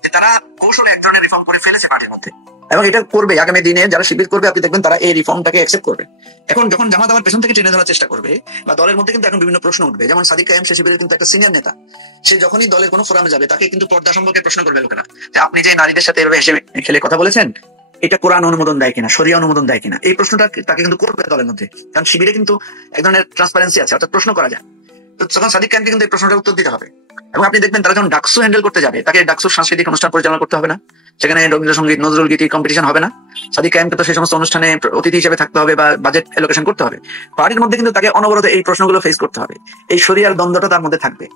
যে তারা কৌশলে এক ধরনের রিফর্ম করে ফেলেছে মাঠের মধ্যে, এবং এটা করবে আগামী দিনে যারা শিবির করবে, আপনি দেখবেন তারা এই রিফর্মটাকে অ্যাকসেপ্ট করবে। এখন যখন জামাত আমার পেছন থেকে টেনে ধরার চেষ্টা করবে, বা দলের মধ্যে কিন্তু এখন বিভিন্ন প্রশ্ন উঠবে, যেমন সাদিক কায়েম সে শিবিরের কিন্তু একটা সিনিয়র নেতা, সে যখনই দলের কোনো ফোরামে যাবে তাকে কিন্তু পর্দা সম্পর্কে প্রশ্ন করবে লোকেরা, যে আপনি যে নারীদের সাথে এভাবে হেসে খেলে কথা বলেছেন, এটা কোরআন অনুমোদন দেয় কিনা, শরিয়া অনুমোদন দেয় কিনা, এই প্রশ্নটা তাকে কিন্তু করবে দলের মধ্যে। কারণ শিবিরে কিন্তু এক ধরনের ট্রান্সপারেন্সি আছে, অর্থাৎ প্রশ্ন করা যায়। তো তখন সাদিক কায়েমকে কিন্তু এই প্রশ্নটার উত্তর দিতে হবে। এবং আপনি দেখবেন তারা যখন ডাকসু হ্যান্ডেল করতে যাবে, তাকে ডাকসুর সাংস্কৃতিক অনুষ্ঠান পরিচালনা করতে হবে না, সেখানে রবীন্দ্রসঙ্গীত নজরুল গীতির কম্পিটিশন হবে না, সাদিক কায়েমকে তো সেই সমস্ত অনুষ্ঠানে অতিথি হিসেবে থাকতে হবে বা বাজেট অ্যালোকেশন করতে হবে। পার্টির মধ্যে কিন্তু তাকে অনবরত এই প্রশ্নগুলো ফেস করতে হবে, এই শরিয়ার দ্বন্দ্বটা তার মধ্যে থাকবে,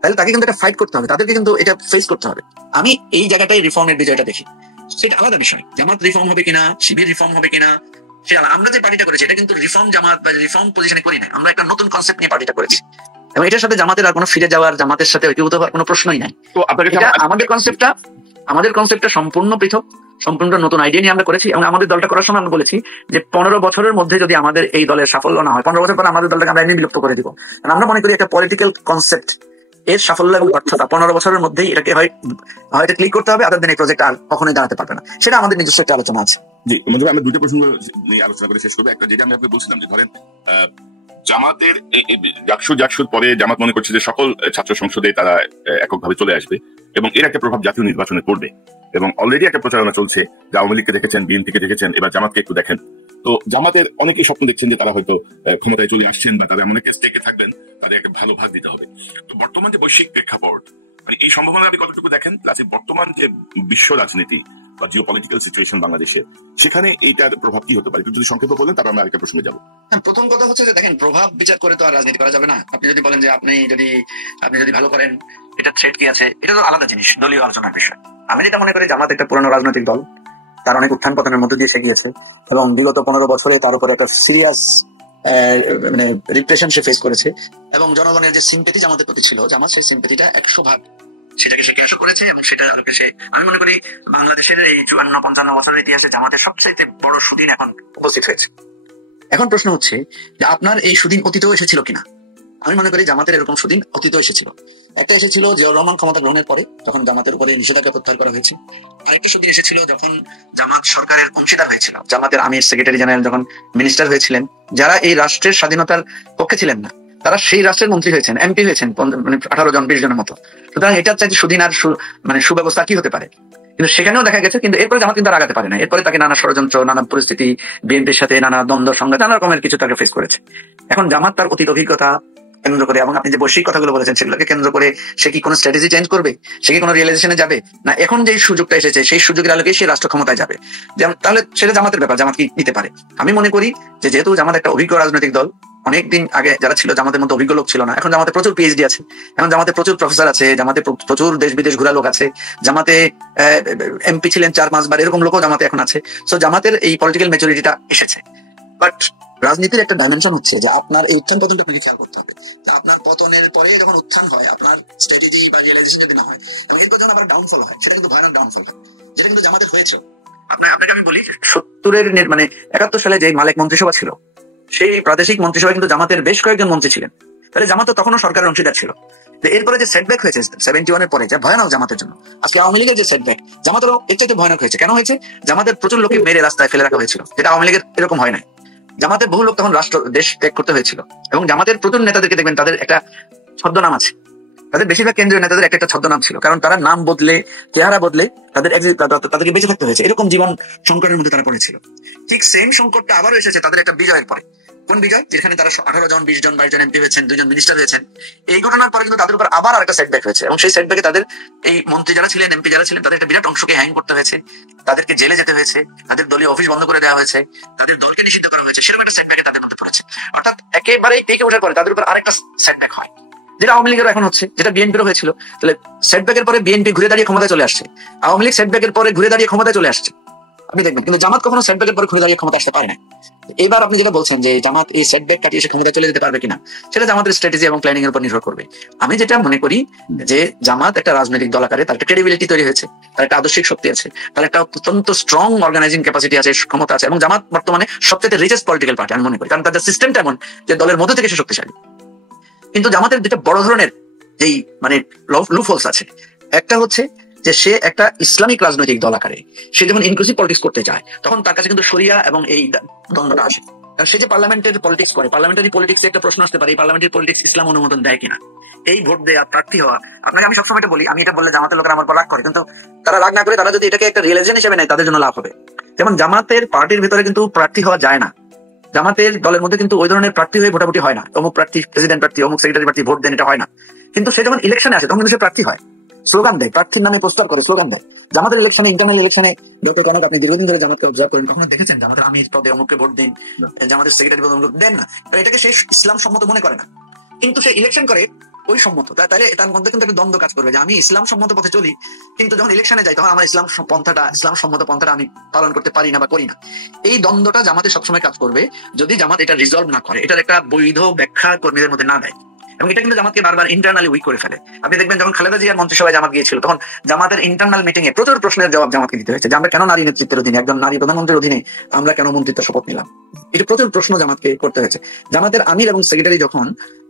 তাহলে তাকে কিন্তু একটা ফাইট করতে হবে, তাদেরকে কিন্তু এটা ফেস করতে হবে। আমি এই জায়গাটাই রিফর্মের বিজয়টা দেখি, সেটা আলাদা বিষয়। জামাত রিফর্ম হবে কিনা, শিবির রিফর্ম হবে কিনা, সেটা আমরা যে পার্টিটা করেছি এটা কিন্তু রিফর্ম জামাত বা রিফর্ম পজিশনে করি না, আমরা একটা নতুন কনসেপ্ট নিয়ে পার্টিটা করেছি, এবং এটার সাথে জামাতের আর কোনো ফিরে যাওয়ার, জামাতের সাথে ঐক্যভূত হওয়ার কোনো প্রশ্নই নাই। তো আমাদের কনসেপ্টটা সম্পূর্ণ পৃথক, সম্পূর্ণ নতুন আইডিয়া নিয়ে আমরা করেছি। এবং আমাদের দলটা করার সময় আমরা বলেছি যে 15 বছরের মধ্যে যদি আমাদের এই দলের সাফল্য না হয়, 15 বছর পর আমাদের দলটাকে আমরা এমনি বিলুপ্ত করে দিব। কারণ আমরা মনে করি একটা পলিটিক্যাল কনসেপ্ট এর সাফল্য এবং ব্যর্থতা 15 বছরের মধ্যেই এটাকে হয়তো ক্লিক করতে হবে, আদার দেন এই প্রজেক্ট আর কখনোই দাঁড়াতে পারবে না। সেটা আমাদের নিজস্ব একটা আলোচনা আছে। জি, আমরা দুটো প্রসঙ্গ নিয়ে আলোচনা করে শেষ করবো। একটা যেটা আমি আপনাকে বলছিলাম যে ধরেন জামাতের জাকসুর পরে জামাত মনে করছে যে সকল ছাত্র সংসদে তারা এককভাবে চলে আসবে, এবং এর একটা প্রভাব জাতীয় নির্বাচনে পড়বে, এবং অলরেডি একটা প্রচারণা চলছে। আওয়ামী লীগকে দেখেছেন, বিএনপিকে দেখেছেন, এবার জামাতকে একটু দেখেন। তো জামাতের অনেকেই স্বপ্ন দেখছেন যে তারা হয়তো ক্ষমতায় চলে আসছেন বা তারা অনেকে স্টেকে থাকবেন, তাদের একটা ভালো ভাগ দিতে হবে। তো বর্তমান যে বৈশ্বিক প্রেক্ষাপট, মানে এই সম্ভাবনা আপনি কতটুকু দেখেন? প্লাস বর্তমান যে বিশ্ব রাজনীতি বা জিও পলিটিক্যাল সিচুয়েশন বাংলাদেশে, সেখানে এইটার প্রভাব কি হতে পারে? যদি সংক্ষেপে বলেন, তারপর আমরা আরেকটা প্রশ্নে যাবো। প্রথম কথা হচ্ছে যে দেখেন, প্রভাব বিচার করে তো আর রাজনীতি করা যাবে না। আপনি যদি বলেন যে আপনি যদি ভালো করেন, এটা থ্রেট কি আছে, এটা তো আলাদা জিনিস, দলীয় আলোচনার বিষয়। আমি যেটা মনে করি, জামাত একটা পুরনো রাজনৈতিক দল, তার অনেক উত্থান পতনের মধ্যে দিয়ে সে গিয়েছে, এবং বিগত 15 বছরে তার উপরে একটা সিরিয়াস মানে রিপ্রেশন সে ফেস করেছে, এবং জনগণের যে সিম্পেথি জামাতের প্রতি ছিল, জামাত সেই সিম্পেথিটা 100% সেটাকে সে ক্যাশও করেছে, এবং সেটা আলোকে সে, আমি মনে করি বাংলাদেশের এই 54-55 বছরের ইতিহাসে জামাতের সবচেয়ে বড় সুদিন এখন উপস্থিত হয়েছে। এখন প্রশ্ন হচ্ছে যে আপনার এই সুদিন অতীতেও এসেছিল কিনা। আমি মনে করি জামাতের এরকম সুদিন অতীতেও এসেছিল। একটা এসেছিল জিয়াউর রহমান ক্ষমতা গ্রহণের পরে, যখন জামাতের উপরে নিষেধাজ্ঞা প্রত্যাহার করা হয়েছে। আরেকটা সুদিন এসেছিল যখন জামাত সরকারের অংশীদার হয়েছিল, জামাতের আমির, সেক্রেটারি জেনারেল যখন মিনিস্টার হয়েছিলেন, যারা এই রাষ্ট্রের স্বাধীনতার পক্ষে ছিলেন না, তারা সেই রাষ্ট্রের মন্ত্রী হয়েছেন, এমপি হয়েছেন, 18 জন 20 জনের মতো। সুতরাং এটার চাইতে সুদিন আর মানে সুব্যবস্থা কি হতে পারে? কিন্তু সেখানেও দেখা গেছে, কিন্তু এরপরে জামাত কিন্তু আর আগাতে পারে না। এরপরে তাকে নানা ষড়যন্ত্র, নানা পরিস্থিতি, বিএনপির সাথে নানা দ্বন্দ্ব সংঘাত, নানা রকমের কিছু তাকে ফেস করেছে। এখন জামাত তার অতীত অভিজ্ঞতা কেন্দ্র করে, এবং আপনি যে বৈশ্বিক কথাগুলো বলেছেন সেগুলোকে কেন্দ্র করে সে কি কোনো স্ট্র্যাটেজি চেঞ্জ করবে, সে কি কোনো রিয়েলাইজেশনে যাবে, না এখন যে সুযোগটা এসেছে সেই সুযোগের আলোকে সে রাষ্ট্র ক্ষমতায় যাবে, তাহলে সেটা জামাতের ব্যাপার, জামাত কি নিতে পারে। আমি মনে করি যে যেহেতু জামাত একটা অভিজ্ঞ রাজনৈতিক দল, অনেকদিন আগে যারা ছিল জামাতের মধ্যে অভিজ্ঞ লোক ছিল না, এখন জামাতে প্রচুর পিএইচডি আছে, এখন জামাতে প্রচুর প্রফেসর আছে, জামাতে প্রচুর দেশ বিদেশ ঘোরা লোক আছে, জামাতে এমপি ছিলেন 4-5 বার, এরকম লোকও জামাতে এখন আছে। সো জামাতের এই পলিটিক্যাল ম্যাচুরিটিটা এসেছে। বাট রাজনীতির একটা ডাইমেনশন হচ্ছে যে আপনার এই উত্থান পতনটা আপনাকে খেয়াল করতে হবে। আপনার পতনের পরে যখন উত্থান হয়, আপনার স্ট্র্যাটেজি বা রিয়েলাইজেশন যদি না হয়, এবং এরপর যখন আবার ডাউনফল হয়, সেটা কিন্তু ভয়ানক ডাউনফল হয়, যেটা কিন্তু জামাতের হয়েছে। আপনাকে আমি বলি 70-এর মানে 71 সালে যে মালেক মন্ত্রিসভা ছিল, সেই প্রাদেশিক মন্ত্রিসভায় কিন্তু জামাতের বেশ কয়েকজন মন্ত্রী ছিলেন। তাহলে জামাত তো তখনও সরকারের অংশীদার ছিল। এরপরে যে সেটব্যাক হয়েছে 71-এর পরে, যা ভয়ানক জামাতের জন্য, আজকে আওয়ামী লীগের যে সেটব্যাক জামাতেরও এর চাইতে ভয়ানক হয়েছে। কেন হয়েছে? জামাতের প্রচুর লোককে মেরে রাস্তায় ফেলে রাখা হয়েছিল, যেটা আওয়ামী লীগের এরকম হয় নাই। জামাতের বহু লোক তখন দেশ ত্যাগ করতে হয়েছিল, এবং জামাতের প্রচুর নেতাদেরকে দেখবেন তাদের একটা ছদ্মনাম আছে, তাদের বেশিরভাগ কেন্দ্রীয় নেতাদের একটা ছদ্মনাম ছিল, কারণ তারা নাম বদলে, চেহারা বদলে তাদেরকে বেঁচে থাকতে হয়েছে। এরকম জীবন সংকটের মধ্যে তারা পড়েছিল। ঠিক সেম সংকটটা আবারও এসেছে তাদের একটা বিজয়ের পরে। কোন বিজয়? যেখানে তারা 18 জন 20 জন 22 জন এমপি হয়েছেন, 2 জন মিনিস্টার হয়েছেন। এই ঘটনার পরে কিন্তু তাদের উপর আবার আরেকটা সেটব্যাক হয়েছে, এবং সেই সেটব্যাকে তাদের এই মন্ত্রী যারা ছিলেন, এমপি যারা ছিলেন, তাদের একটা বিরাট অংশকে হ্যাং করতে হয়েছে, তাদেরকে জেলে যেতে হয়েছে, তাদের দলীয় অফিস বন্ধ করে দেওয়া হয়েছে, তাদের দলকে নিষিদ্ধ করা হয়েছে। সেরকম একটা সেটব্যাকে তাদের মধ্যে পড়েছে। অর্থাৎ একেবারেই পেকে ওঠার পরে তাদের উপর আরেকটা সেটব্যাক হয়, যেটা আওয়ামী লীগের এখন হচ্ছে, যেটা বিএনপিরও হয়েছিল। তাহলে সেটব্যাকের পরে বিএনপি ঘুরে দাঁড়িয়ে ক্ষমতায় চলে আসছে, আওয়ামী লীগ সেটব্যাকের পরে ঘুরে দাঁড়িয়ে ক্ষমতায় চলে আসছে, আপনি দেখবেন। কিন্তু জামাত কখনো সেটব্যাকের পরে ঘুরে দাঁড়িয়ে ক্ষমতা আসতে পারে না। এবার আপনি যেটা বলছেন যে জামাত এই সেটব্যাক কাটিয়ে এসে ক্ষমতায় চলে যেতে পারবে কিনা, সেটা জামাতের স্ট্র্যাটেজি এবং প্ল্যানিং এর উপর নির্ভর করবে। আমি যেটা মনে করি যে জামাত একটা রাজনৈতিক দল আকারে তার একটা ক্রেডিবিলিটি তৈরি হয়েছে, তার একটা আদর্শিক শক্তি আছে, তার একটা অত্যন্ত স্ট্রং অর্গানাইজিং ক্যাপাসিটি আছে, ক্ষমতা আছে, এবং জামাত বর্তমানে সবচেয়ে রিচেস্ট পলিটিক্যাল পার্টি আমি মনে করি, কারণ তাদের সিস্টেমটা এমন যে দলের মধ্যে থেকে সে শক্তিশালী। কিন্তু জামাতের যেটা বড় ধরনের যেই মানে লুফহোলস আছে, একটা হচ্ছে যে সে একটা ইসলামিক রাজনৈতিক দল আকারে সে যখন ইনক্লুসিভ পলিটিক্স করতে চায়, তখন তার কাছে কিন্তু শরিয়া এবং এই দ্বন্দ্বটা আসে। সে যে পার্লামেন্টের পলিটিক্স করে, পার্লামেন্টারি পলিটিক্স একটা প্রশ্ন আসতে পারে, পার্লামেন্টারি পলিটিক্স ইসলাম অনুমোদন দেয় কিনা, এই ভোট দেওয়া, প্রার্থী হওয়া। আপনাকে আমি সবসময় এটা বলি, আমি এটা বললে জামাতের লোকেরা আমার পর রাগ করে, কিন্তু তারা রাগ না করে তারা যদি এটাকে একটা রিয়েলাইজেশন হিসেবে নেয়, তাদের জন্য লাভ হবে। যেমন জামাতের পার্টির ভিতরে কিন্তু প্রার্থী হওয়া যায় না, জামাতের দলের মধ্যে কিন্তু ওই ধরনের প্রার্থী হয়ে ভোটাভুটি হয় না, অমুক প্রার্থী প্রেসিডেন্ট প্রার্থী, অমুক সেক্রেটারি প্রার্থী ভোট দেন, এটা হয় না। কিন্তু সে যখন ইলেকশনে আসে তখন কিন্তু সে প্রার্থী হয়, স্লোগান দেয়, প্রার্থীর নামে পোস্টার করে, স্লোগান দেয়। জামাতের ইলেকশনে, ইন্টারনাল ইলেকশনে ডক্টর কনক, আপনি দীর্ঘদিন ধরে জামাতকে অবজার্ভ করেন, কখনো দেখেছেন জামাতের আমির পদে অমুককে ভোট দিন, জামাতের সেক্রেটারি পদে অমুক দেন না? এটাকে সে ইসলাম সম্মত মনে করে না, কিন্তু সে ইলেকশন করে ওই সম্মত। তাহলে তার মধ্যে কিন্তু একটা দ্বন্দ্ব কাজ করবে যে আমি ইসলাম সম্মত পথে চলি, কিন্তু যখন ইলেকশনে যাই তখন আমার ইসলাম সম্মত পন্থাটা আমি পালন করতে পারি না বা করি না। এই দ্বন্দ্বটা জামাতে সবসময় কাজ করবে যদি জামাত এটা রিজলভ না করে, এটার একটা বৈধ ব্যাখ্যা কর্মীদের মধ্যে না দেয়, এবং এটা কিন্তু জামাতকে বারবার ইন্টারনালি উইক করে ফেলে। আপনি দেখবেন যখন খালেদা জিয়ার মন্ত্রিসভায় জামাত গিয়েছিল, তখন জামাতের ইন্টারনাল মিটিং এ প্রচুর প্রশ্নের জবাব জামাতকে দিতে হয়েছে, যে আমরা কেন নারী নেতৃত্বের অধীনে, একজন নারী প্রধানমন্ত্রীর অধীনে আমরা কেন মন্ত্রিত্ব শপথ নিলাম। এটা প্রচুর প্রশ্ন জামাতকে করতে হয়েছে। জামাতের আমির এবং সেক্রেটারি যখন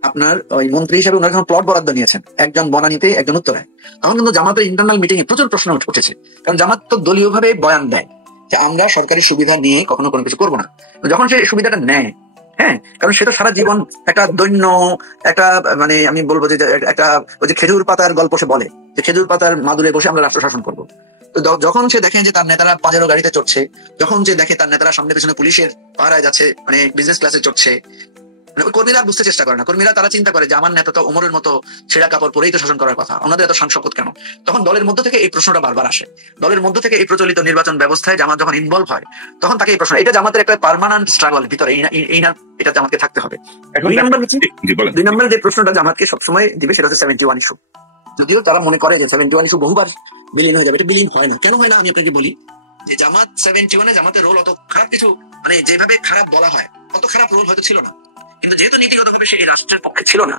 আপনার ওই মন্ত্রী হিসেবে ওনারা যখন প্লট বরাদ্দ নিয়েছেন, একজন বনানীতে একজন উত্তরায়, তখন কিন্তু জামাতের ইন্টারনাল মিটিং এ প্রচুর প্রশ্ন উঠেছে, কারণ জামাত তো দলীয় ভাবে বয়ান দেয় যে আমরা সরকারি সুবিধা নিয়ে কখনো কোনো কিছু করবো না। যখন সে সুবিধাটা নেয়, হ্যাঁ, কারণ সেটা সারা জীবন একটা দৈন্য, একটা মানে আমি বলবো যে একটা ওই যে খেজুর পাতার গল্প সে বলে, যে খেজুর পাতার মাদুরে বসে আমরা রাষ্ট্র শাসন করবো। তো যখন সে দেখে যে তার নেতারা পাজেরো গাড়িতে চড়ছে, যখন সে দেখে তার নেতারা সামনে পেছনে পুলিশের পাহারায় যাচ্ছে, মানে বিজনেস ক্লাসে চড়ছে, কর্মীরা বুঝতে চেষ্টা করে না, কর্মীরা তারা চিন্তা করে যে আমার নেতা তো ওমরের মতো ছেঁড়া কাপড় পরেই তো শাসন করার কথা, ওনাদের এত সাংসদ কেন? তখন দলের মধ্য থেকে এই প্রশ্নটা বারবার আসে, দলের মধ্য থেকে এই প্রচলিত নির্বাচন ব্যবস্থায় জামাত যখন ইনভলভ হয়, তখন তাকে এই প্রশ্ন, এটা জামাতের একটা পার্মানেন্ট স্ট্রাগল ভিতরে, এটা জামাতকে থাকতে হবে। 2 নম্বর যে প্রশ্নটা জামাতকে সবসময় দিবে সেটা হচ্ছে 71 ইস্যু। যদিও তারা মনে করে যে 71 ইস্যু বহুবার বিলীন হয়ে যাবে, এটা বিলীন হয় না। কেন হয় না আমি আপনাকে বলি, যে জামাত 71-এ জামাতের রোল অত খারাপ কিছু, মানে যেভাবে খারাপ বলা হয় অত খারাপ রোল হয়তো ছিল না, কিন্তু যেহেতু নীতিগতভাবে সে রাষ্ট্রের পক্ষে ছিল না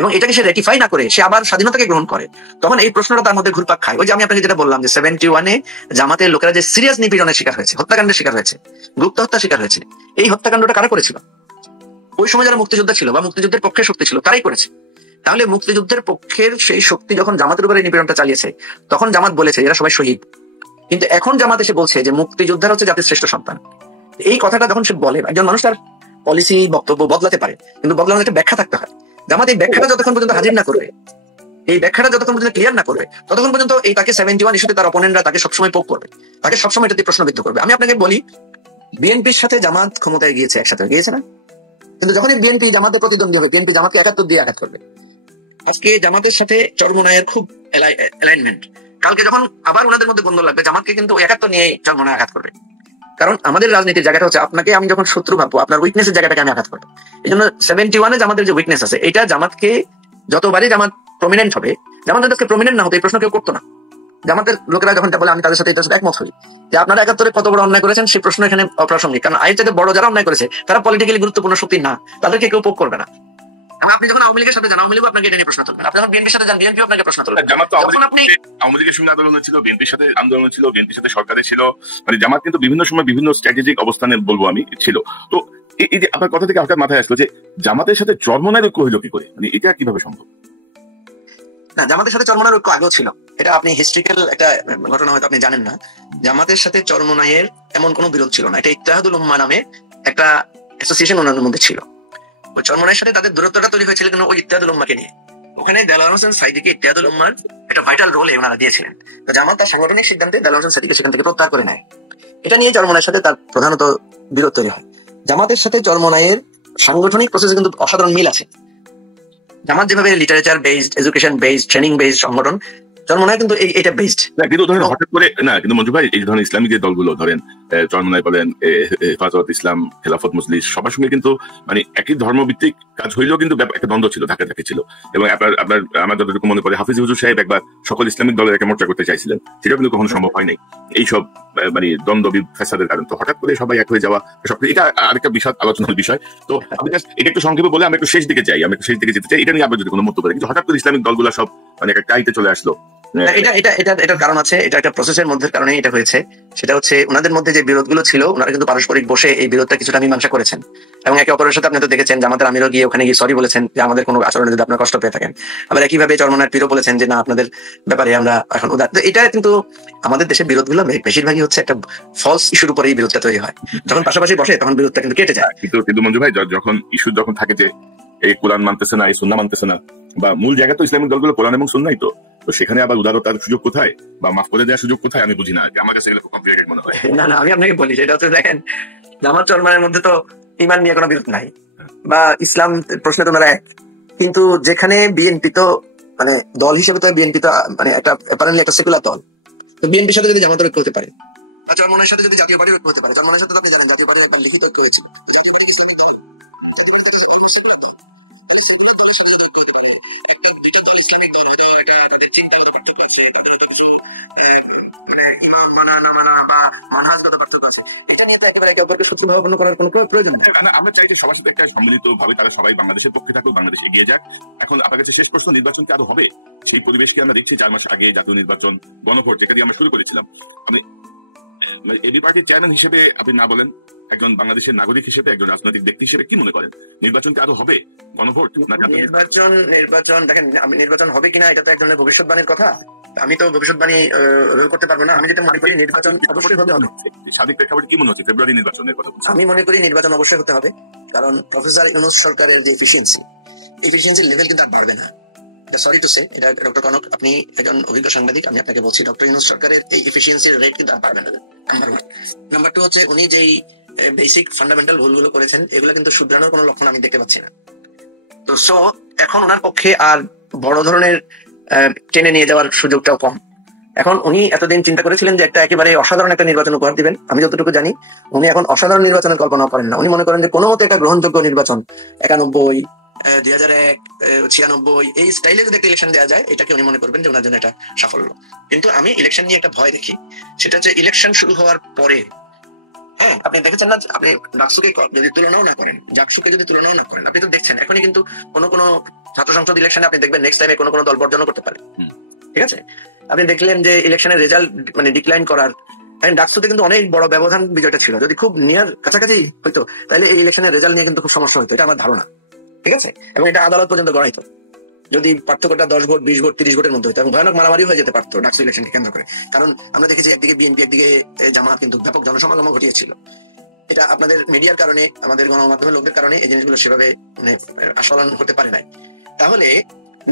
এবং এটাকে সে রেটিফাই না করে সে আবার স্বাধীনতাকে গ্রহণ করে, তখন এই প্রশ্নটা তার মধ্যে ঘুরপাক খায়। ওই যে আমি আপনাকে যেটা বললাম যে 71-এ জামাতের লোকেরা যে সিরিয়াস নিপীড়নের শিকার হয়েছে, হত্যাকাণ্ডের শিকার হয়েছে, গুপ্ত হত্যার শিকার হয়েছে, এই হত্যাকাণ্ডটা কারা করেছিল? ওই সময় যারা মুক্তিযোদ্ধা ছিল বা মুক্তিযুদ্ধের পক্ষে শক্তি ছিল তারাই করেছে। তাহলে মুক্তিযুদ্ধের পক্ষের সেই শক্তি যখন জামাতের উপরে নিপীড়নটা চালিয়েছে তখন জামাত বলেছে এরা সবাই শহীদ, কিন্তু এখন জামাত এসে বলছে যে মুক্তিযোদ্ধারা হচ্ছে জাতির শ্রেষ্ঠ সন্তান। এই কথাটা যখন সে বলে, একজন মানুষ তার পলিসি বক্তব্য বদলাতে পারে, কিন্তু বদলানোর একটা ব্যাখ্যা থাকতে হয়। জামাত এই ব্যাখ্যাটা যতক্ষণ পর্যন্ত হাজির না করবে, এই ব্যাখ্যাটা যতক্ষণ পর্যন্ত ক্লিয়ার না করবে, ততক্ষণ পর্যন্ত এই তাকে 71 ইস্যুতে তার অপোনেন্টরা তাকে সবসময় পোক করবে, তাকে সবসময় এটাতে প্রশ্নবিদ্ধ করবে। আমি আপনাকে বলি, বিএনপির সাথে জামাত ক্ষমতায় গিয়েছে, একসাথে গিয়েছে না? কিন্তু যখনই বিএনপি জামাতের প্রতিদ্বন্দ্বী হবে, বিএনপি জামাতকে 71 দিয়ে আঘাত করবে। আজকে জামাতের সাথে চরমোনাইয়ের খুব অ্যালাইনমেন্ট, কালকে যখন আবার ওনাদের মধ্যে দ্বন্দ্ব লাগবে, জামাতকে কিন্তু 71 নিয়ে চরমোনাই আঘাত করবে। কারণ আমাদের রাজনীতির জায়গাটা হচ্ছে আপনাকে আমি যখন শত্রু ভাববো, আপনার উইকনেসের জায়গাটাকে আমি আঘাত করবো। এই জন্য 71-এ জামাতের যে উইকনেস আছে, এটা জামাতকে যতবারই জামাত প্রমিনেন্ট হবে, জামাতের কাছে প্রমিনেন্ট না হতো এই প্রশ্ন কেউ করতো না। জামাতের লোকেরা যখন বলে, আমি তাদের সাথে একমত হই যে আপনারা 71-এ কত বড় অন্যায় করেছেন, সেই প্রশ্ন এখানে অপ্রাসঙ্গিক। কারণ আয়ের চাইতে বড় যারা অন্যায় করেছে তারা পলিটিক্যালি গুরুত্বপূর্ণ শক্তি না, তাদেরকে কেউ পোক করবে না। আপনি যখন আওয়ামী লীগের সাথে যান, আওয়ামী লীগ আপনাকে এটা নিয়ে প্রশ্ন তুলবেন। আপনি যখন বিএনপির সাথে যান, বিএনপি আপনাকে প্রশ্ন তুলবে। জামাত তো আওয়ামী লীগের সঙ্গে আন্দোলন ছিল, বিএনপির সাথে আন্দোলন ছিল, বিএনপির সাথে সরকারে ছিল, মানে জামাত কিন্তু বিভিন্ন সময় বিভিন্ন স্ট্র্যাটেজিক অবস্থানে বলবো আমি ছিল। তো এই যে আপনার কথা থেকে আপনার মাথায় আসলো যে জামাতের সাথে চরমোনাইয়ের ঐক্য হইলো কি করে, মানে এটা কিভাবে সম্ভব? না, জামাতের সাথে চরমোনাইয়ের ঐক্য আগেও ছিল, এটা আপনি হিস্ট্রিক্যাল একটা ঘটনা হয়তো আপনি জানেন না। জামাতের সাথে চরমোনাইয়ের এমন কোনো বিরোধ ছিল না, এটা ইত্তেহাদুল উম্মাহ নামে একটা অ্যাসোসিয়েশন ওনাদের মধ্যে ছিল। ওই চরমোনাইয়ের সাথে তাদের দূরত্বটা তৈরি হয়েছিল কিন্তু ওই ইত্তেহাদুল উম্মাহকে নিয়ে। ওখানে দেলোয়ার হোসেন সাইদিকে ইত্তেহাদুল উম্মাহর একটা ভাইটাল রোলে ওনারা দিয়েছিলেন। তো জামাত তার সাংগঠনিক সিদ্ধান্তে দেলোয়ার হোসেন সাইদিকে সেখান থেকে প্রত্যাহার করে নেয়। এটা নিয়ে চরমোনাইয়ের সাথে তার প্রধানত বিরোধ তৈরি হয়। জামাতের সাথে চরমোনাইয়ের সাংগঠনিক প্রসেসে কিন্তু অসাধারণ মিল আছে। জামাত যেভাবে literature based, education based, training based সংগঠন, চরমোনাই কিন্তু এটা বেসড না। কিন্তু ধরেন হঠাৎ করে না, কিন্তু মঞ্জু ভাই এই ধরনের ইসলামিক যে দলগুলো ধরেন চরমোনাই বলেন, হেফাজত ইসলাম, খেলাফত মজলিস, সবার সঙ্গে কিন্তু মানে একই ধর্মভিত্তিক কাজ হইলেও কিন্তু একটা দ্বন্দ্ব ছিল, ধাক্কাধাক্কি ছিল। এবং আপনার আমার যতটুকু মনে পড়ে, হাফিজ হুজুর সাহেব একবার সকল ইসলামিক দলের একটা মোর্চা করতে চাইছিলেন, সেটা কিন্তু কখনো সম্ভব হয় নাই এইসব মানে দ্বন্দ্ব ফ্যাসাদের কারণ। তো হঠাৎ করে সবাই এক হয়ে যাওয়া, এটা আরেকটা বিশদ আলোচনার বিষয়। তো আমি এটা একটু সংক্ষেপে বলে আমি একটু শেষ দিকে যাই, আমি একটু শেষ দিকে যেতে চাই। এটা নিয়ে আপনার যদি কোনো মন্তব্য, কিন্তু হঠাৎ করে ইসলামিক দলগুলো সব মানে একটা টাইটে চলে আসলো। এটার কারণ আছে, এটা একটা প্রসেসের মধ্যে কারণে এটা হয়েছে। সেটা হচ্ছে ওনাদের মধ্যে যে বিরোধগুলো ছিল, ওনারা কিন্তু পারস্পরিক বসে এই বিরোধটা কিছুটা মীমাংসা করেছেন এবং একে অপরের সাথে আপনি তো দেখেছেন জামাতের আমিরও গিয়ে ওখানে গিয়ে সরি বলেছেন যে আমাদের কোনো আচরণে যদি আপনারা কষ্ট পেয়ে থাকেন। আবার একইভাবে চরমোনাইয়ের পীরও বলেছেন যে না, আপনাদের ব্যাপারে আমরা এখন উদার। এটা কিন্তু আমাদের দেশের বিরোধগুলো বেশিরভাগই হচ্ছে একটা ফলস ইস্যুর উপরে এই বিরোধটা তৈরি হয়। যখন পাশাপাশি বসে তখন বিরোধটা কিন্তু কেটে যায়। কিন্তু মঞ্জু ভাই, যখন ইস্যু যখন থাকে যে এই কোরআন মানতেছে না, এই সুন্নাহ মানতেছে না, বা মূল জায়গা তো ইসলামিক দলগুলো কোরআন এবং সুন্নাহই, তো সেখানে আবার উদারতার সুযোগ কোথায় বা মাফ করে দেওয়ার সুযোগ কোথায় আমি বুঝি না। আমার কাছে এগুলো খুব কমপ্লিকেটেড মনে হয়। না, আমি আপনাকে বলি, সেটা হচ্ছে দেখেন, জামাত চরমোনাইয়ের মধ্যে তো ইমান নিয়ে কোনো বিরোধ নাই বা ইসলাম প্রশ্নে তো ওনারা এক, কিন্তু যেখানে বিএনপি তো মানে দল হিসেবে তো বিএনপি তো মানে একটা অ্যাপারেন্টলি একটা সেকুলার দল, তো বিএনপির সাথে যদি জামাতের ঐক্য হতে পারে বা চরমোনাইয়ের সাথে যদি জাতীয় পার্টির ঐক্য হতে পারে, চরমোনাইয়ের সাথে আপনি জানেন জাতীয় পার্টির একটা লিখিত ঐক্য হয়েছিল। আমরা চাই যে সবার সাথে একটা সম্মিলিত ভাবে তারা সবাই বাংলাদেশের পক্ষে থাকুক, বাংলাদেশ এগিয়ে যাক। এখন আপনার কাছে শেষ প্রশ্ন, নির্বাচন কি আরো হবে? সেই পরিবেশকে আমরা দেখছি 4 মাস আগে জাতীয় নির্বাচন, গণভোট, যেটা দিয়ে আমরা শুরু করেছিলাম। আমি এবি পার্টির চেয়ারম্যান হিসেবে আপনি না বলেন, একজন বাংলাদেশের নাগরিক হিসেবে, একজন রাজনৈতিক ব্যক্তি হিসেবে কি মনে করেন, নির্বাচন কি আরো হবে? গণভোট না নির্বাচন দেখেন, আমি নির্বাচন হবে কিনা এটা তো এক ধরনের ভবিষ্যৎবাণীর কথা। আমি তো ভবিষ্যৎবাণী করতে পারবো না। আমি যেটা মনে করি নির্বাচন অবশ্যই হতে হবে। সাদিক প্রেক্ষাপটে কি মনে হচ্ছে ফেব্রুয়ারি নির্বাচনের কথা? আমি মনে করি নির্বাচন অবশ্যই হতে হবে, কারণ প্রফেসর ইউনূস সরকারের যে এফিসিয়েন্সি লেভেল কিন্তু আর বাড়বে না। সরি টু সে, এটা ডক্টর কনক, আপনি একজন অভিজ্ঞ সাংবাদিক, আমি আপনাকে বলছি ডক্টর ইউনূস সরকারের এই এফিসিয়েন্সির রেট কিন্তু আর বাড়বে না। নাম্বার 1। নাম্বার 2 হচ্ছে উনি যেই বেসিক ফান্ডামেন্টাল ভুলগুলো করেছেন এগুলো কিন্তু শুধরানোর কোনো লক্ষণ আমি দেখতে পাচ্ছি না। তো এখন ওনার পক্ষে আর বড় ধরনের টেনে নিয়ে যাওয়ার সুযোগটাও কম। এখন উনি এতদিন চিন্তা করেছিলেন যে একটা একেবারে অসাধারণ একটা নির্বাচন উপহার দিবেন। আমি যতটুকু জানি উনি এখন অসাধারণ নির্বাচনের কল্পনা করেন না। উনি মনে করেন যে কোনো মতে একটা গ্রহণযোগ্য নির্বাচন 91, 2001, 96 এই স্টাইলে যদি একটা ইলেকশন দেওয়া যায়, এটাকে উনি মনে করবেন যে ওনার জন্য একটা সাফল্য। কিন্তু আমি ইলেকশন নিয়ে একটা ভয় দেখি, সেটা হচ্ছে ইলেকশন শুরু হওয়ার পরে হ্যাঁ, আপনি দেখেছেন না, আপনি ডাকসুকে যদি তুলনাও না করেন, জাকসুকে যদি তুলনাও না করেন, আপনি তো দেখছেন এখনই কিন্তু কোন ছাত্র সংসদ ইলেকশনে আপনি দেখবেন নেক্সট টাইমে কোন দল বর্জন করতে পারে। ঠিক আছে, আপনি দেখলেন যে ইলেকশনের রেজাল্ট মানে ডিক্লাইন করার, ডাকসুতে কিন্তু অনেক বড় ব্যবধান বিজয়টা ছিল। যদি খুব নিয়ার কাছাকাছি হইতো তাহলে এই ইলেকশনের রেজাল্ট নিয়ে কিন্তু খুব সমস্যা হইতো, এটা আমার ধারণা। ঠিক আছে, এবং এটা আদালত পর্যন্ত গড়াইতো যদি পার্থক্যটা 10 ভোট 20 ভোট 30 ভোটের মধ্যে হইতো, এবং ভয়ানক মারামারি হয়ে যেতে পারতো ডাকসু ইলেকশনকে কেন্দ্র করে। কারণ আমরা দেখেছি একদিকে বিএনপি একদিকে জামাত কিন্তু ব্যাপক জনসমাগম ঘটিয়েছিল। এটা আপনাদের মিডিয়ার কারণে, আমাদের গণমাধ্যমের লোকদের কারণে এই জিনিসগুলো সেভাবে মানে আস্বাদন হতে পারে নাই। তাহলে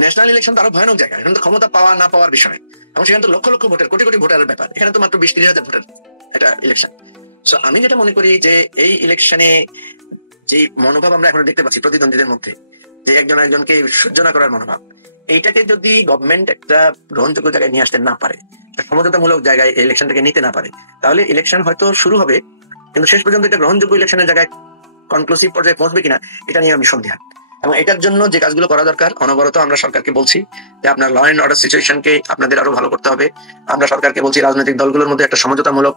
ন্যাশনাল ইলেকশন তো আরো ভয়ানক জায়গা, এখানে তো ক্ষমতা পাওয়া না পাওয়ার বিষয়, এবং সেখানে তো লক্ষ লক্ষ ভোটের, কোটি কোটি ভোটারের ব্যাপার। এখানে তো মাত্র 20-30 হাজার ভোটের এটা ইলেকশন। সো আমি যেটা মনে করি যে এই ইলেকশনে যে মনোভাব আমরা এখন দেখতে পাচ্ছি প্রতিদ্বন্দ্বীদের মধ্যে, যে একজন একজনকে সহ্য না করার মনোভাব, এইটাকে যদি গভর্নমেন্ট একটা গ্রহণযোগ্য জায়গায় নিয়ে আসতে না পারে, সমঝোতামূলক জায়গায় ইলেকশনটাকে নিতে না পারে, তাহলে ইলেকশন হয়তো শুরু হবে কিন্তু শেষ পর্যন্ত এটা গ্রহণযোগ্য ইলেকশনের জায়গায় কনক্লুসিভ পর্যায়ে পৌঁছবে কিনা এটা নিয়ে আমি সন্দেহান। এবং এটার জন্য যে কাজগুলো করা দরকার, অনবরত আমরা সরকারকে বলছি যে আপনার ল এন্ড অর্ডার সিচুয়েশনকে আপনাদের আরো ভালো করতে হবে। আমরা সরকারকে বলছি রাজনৈতিক দলগুলোর মধ্যে একটা সমঝোতামূলক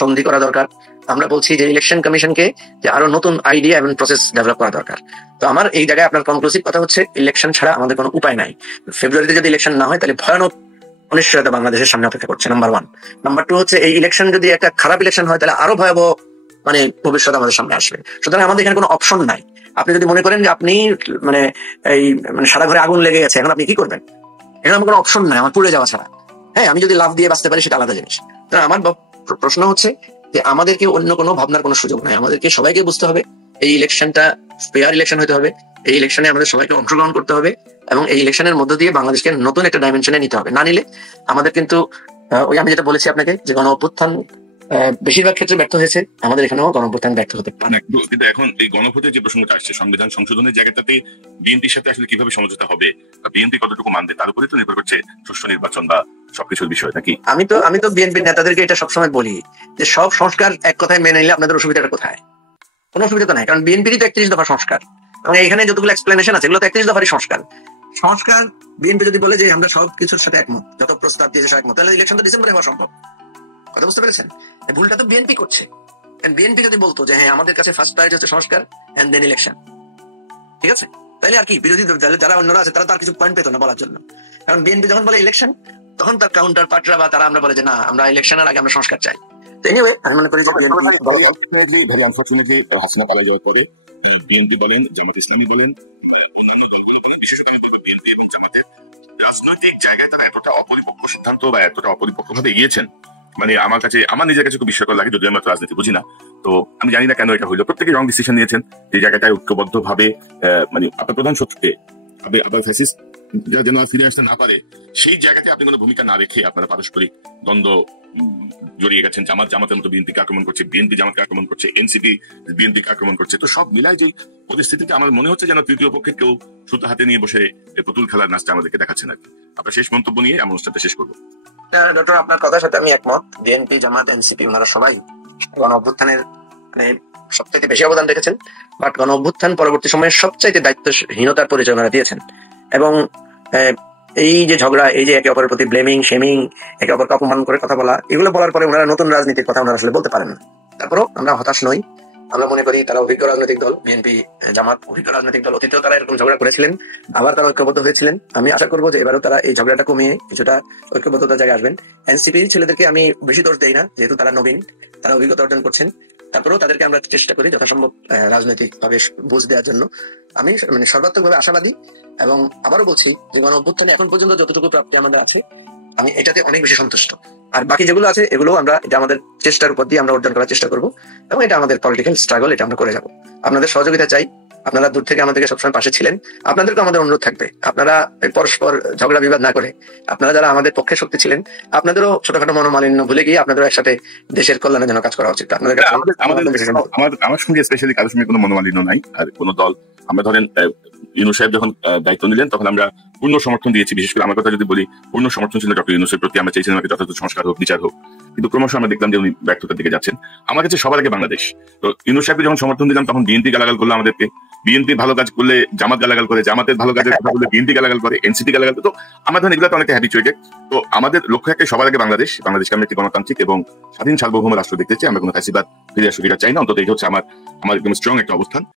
সন্ধি করা দরকার। আমরা বলছি যে ইলেকশন কমিশনকে যে আরো নতুন আইডিয়া এবং প্রসেস ডেভেলপ করা দরকার। তো আমার এই জায়গায় আপনার কনক্লুসিভ কথা হচ্ছে ইলেকশন ছাড়া আমাদের কোনো উপায় নাই। ফেব্রুয়ারিতে যদি ইলেকশন না হয় তাহলে ভয়ানক অনিশ্চয়তা বাংলাদেশের সামনে অপেক্ষা করছে, নাম্বার 1। নাম্বার 2 হচ্ছে এই ইলেকশন যদি একটা খারাপ ইলেকশন হয় তাহলে আরো ভয়াবহ মানে ভবিষ্যৎ আমাদের সামনে আসবে। সুতরাং আমাদের এখানে কোনো অপশন নাই। আপনি যদি মনে করেন যে আপনি মানে এই মানে সারা ঘরে আগুন লেগে গেছে, এখন আপনি কি করবেন? এখানে আমার কোনো অপশন নাই আমার পুড়ে যাওয়া ছাড়া। হ্যাঁ, আমি যদি লাভ দিয়ে বাঁচতে পারি সেটা আলাদা জিনিস। আমার প্রশ্ন হচ্ছে যে আমাদেরকে অন্য কোনো ভাবনার কোনো সুযোগ নাই। আমাদেরকে সবাইকে বুঝতে হবে এই ইলেকশনটা ফেয়ার ইলেকশন হতে হবে, এই ইলেকশনে আমাদের সবাইকে অংশগ্রহণ করতে হবে, এবং এই ইলেকশনের মধ্য দিয়ে বাংলাদেশকে নতুন একটা ডাইমেনশনে নিতে হবে। না নিলে আমাদের কিন্তু ওই আমি যেটা বলেছি আপনাকে যে গণ অভ্যুত্থান বেশিরভাগ ক্ষেত্রে ব্যর্থ হয়েছে, আমাদের এখানেও গণঅভ্যুত্থান ব্যর্থ হতে পারে। কিন্তু এখন এই গণভোটের যে প্রসঙ্গটা আসছে, সংবিধান সংশোধনের জায়গাটাতে বিএনপির সাথে আসলে কিভাবে সমঝোতা হবে, বিএনপি কতটুকু মানবে, তার উপরে তো নির্ভর করছে সুষ্ঠু নির্বাচন বা সবকিছুর বিষয় নাকি? আমি তো বিএনপির নেতাদেরকে এটা সবসময় বলি যে সব সংস্কার এক কথায় মেনে নিলে আপনাদের অসুবিধাটা কোথায়? কোনো অসুবিধা তো নাই, কারণ বিএনপিরই তো 31 দফা সংস্কার, এবং এখানে যতগুলো এক্সপ্লেনেশন আছে এগুলো তো 31 দফারই সংস্কার। বিএনপি যদি বলে যে আমরা সব কিছুর সাথে একমত, যত প্রস্তাব দিয়েছে একমত, তাহলে ইলেকশন তো ডিসেম্বরে হওয়া সম্ভব। কথা বুঝতে পেরেছেন? ভুলটা তো বিএনপি করছে। বিএনপি যদি বলতো যে হ্যাঁ আমাদের কাছে ফার্স্ট প্রায়োরিটি হচ্ছে সংস্কার এন্ড দেন ইলেকশন, ঠিক আছে, তাহলে আর কি বিরোধী যারা অন্যরা আছে তারা তার কিছু পয়েন্ট পেতো না বলার জন্য। কারণ বিএনপি যখন বলে ইলেকশন, তখন তার কাউন্টার পার্টরা বা তারা আমরা বলে যে না আমরা ইলেকশনের আগে আমরা সংস্কার চাই। তো এনিওয়ে আমি মনে করি যে আনফরচুনেটলি হাসিনা পালিয়ে যাওয়ার পরে বিএনপি বলেন, জামাত ইসলামী বলেন, বিএনপি এবং জামাতের রাজনৈতিক জায়গায় তারা এতটা অপরিপক্ক সিদ্ধান্ত বা এতটা অপরিপক্কভাবে এগিয়েছেন, মানে আমার নিজের কাছে খুব বিস্ময়কর লাগে, যদিও আমরা রাজনীতি বুঝি না। তো আমি জানি না কেন এটা হইলো, প্রত্যেকে রং ডিসিশন নিয়েছেন যে জায়গাটায় ঐক্যবদ্ধ ভাবে মানে আপনার প্রধান শত্রুকে আবার ফ্যাসিস্ট যেন ফিরে আসতে না পারে সেই জায়গাতে আপনি কোনো ভূমিকা না রেখে আপনারা পারস্পরিক দ্বন্দ্ব জড়িয়ে গেছেন। জামাতের মতো বিএনপিকে আক্রমণ করছে, বিএনপি জামাতকে আক্রমণ করছে, এনসিপি বিএনপিকে আক্রমণ করছে। তো সব মিলায় যে পরিস্থিতিতে আমার মনে হচ্ছে যেন তৃতীয় পক্ষের কেউ সুতো হাতে নিয়ে বসে পুতুল খেলার নাচটা আমাদেরকে দেখাচ্ছেন আর কি। আপনার শেষ মন্তব্য নিয়ে আমার অনুষ্ঠানটা শেষ করবো। ডক্টর, আপনার কথার সাথে আমি একমত। বিএনপি, জামাত, এনসিপি ওনারা সবাই গণ অভ্যুত্থানের মানে সবচাইতে বেশি অবদান রেখেছেন, বাট গণ অভ্যুত্থান পরবর্তী সময়ে সবচাইতে দায়িত্বহীনতার পরিচয় ওনারা দিয়েছেন। এবং এই যে ঝগড়া, এই যে একে অপরের প্রতি ব্লেমিং, শেমিং, একে অপরকে অপমান করে কথা বলা, এগুলো বলার পরে ওনারা নতুন রাজনীতির কথা ওনারা আসলে বলতে পারেন না। তারপরও আমরা হতাশ নই। আমরা মনে করি তারা অভিজ্ঞ রাজনৈতিক দল, বিএনপি জামাত অভিজ্ঞ রাজনৈতিক দল, অতীতেও তারা এরকম ঝগড়া করেছিলেন, আবার তারা ঐক্যবদ্ধ হয়েছিলেন। আমি আশা করবো যে এবারও তারা এই ঝগড়াটা কমিয়ে কিছুটা ঐক্যবদ্ধতার জায়গায় আসবেন। এনসিপির ছেলেদেরকে আমি বেশি দোষ দেই না, যেহেতু তারা নবীন, তারা অভিজ্ঞতা অর্জন করছেন। তারপরেও তাদেরকে আমরা চেষ্টা করি যথাসম্ভব রাজনৈতিক ভাবে বুঝ দেওয়ার জন্য। আমি মানে সর্বাত্মক ভাবে আশাবাদী, এবং আবারও বলছি যে গণ অভ্যুত্থানে এখন পর্যন্ত যতটুকু প্রাপ্তি আমাদের আছে আমি এটাতে অনেক বেশি সন্তুষ্ট। আর বাকি যেগুলো আছে এগুলো আমরা এটা আমাদের চেষ্টার উপর দিয়ে আমরা অর্জন করার চেষ্টা করবো, এবং এটা আমাদের পলিটিক্যাল স্ট্রাগল, এটা আমরা করে যাবো। আপনাদের সহযোগিতা চাই, আপনারা দূর থেকে আমাদেরকে সবসময় পাশে ছিলেন, আপনাদেরকে আমাদের অনুরোধ থাকবে আপনারা পরস্পর ঝগড়া বিবাদ না করে, আপনারা যারা আমাদের পক্ষে শক্তি ছিলেন, আপনাদেরও ছোটখাটো মনোমালিন্য ভুলে গিয়ে আপনাদেরও একসাথে দেশের কল্যাণের জন্য কাজ করা উচিত। আমার সঙ্গে স্পেশালি কারোর সঙ্গে কোনো মনোমালিন্য নাই। আর কোনো দল, আমরা ধরেন ইউনূস সাহেব যখন দায়িত্ব নিলেন তখন আমরা পূর্ণ সমর্থন দিয়েছি। বিশেষ করে আমার কথা যদি বলি, পূর্ণ সমর্থন ছিল ডক্টর ইউনূসের প্রতি। আমরা চাইছিলাম যথাযথ সংস্কার হোক, বিচার হোক, কিন্তু ক্রমশ আমরা দেখলাম যে উনি ব্যর্থতার দিকে যাচ্ছেন। আমার কাছে সবার আগে বাংলাদেশ। তো ইউনূস সাহেবকে যখন সমর্থন দিলাম তখন বিএনপি গালাগাল করলো আমাদেরকে, বিএনপি ভালো কাজ করলে জামাত গালাগাল করে, জামাতের ভালো কাজের কথা বললে বিএনপি গালাগাল করে, এনসিপি গালাগাল করে। তো আমরা ধরেন এগুলো তো অনেকটা হ্যাবিচুয়েটেড। তো আমাদের লক্ষ্য একটা সবার আগে বাংলাদেশকে আমরা একটি গণতান্ত্রিক এবং স্বাধীন সার্বভৌম রাষ্ট্র দেখতে চাই। আমরা কোনো ফ্যাসিবাদ ফিরে আসুক, এটা চাই না। অন্তত এটা হচ্ছে আমার একদম স্ট্রং একটা অবস্থান।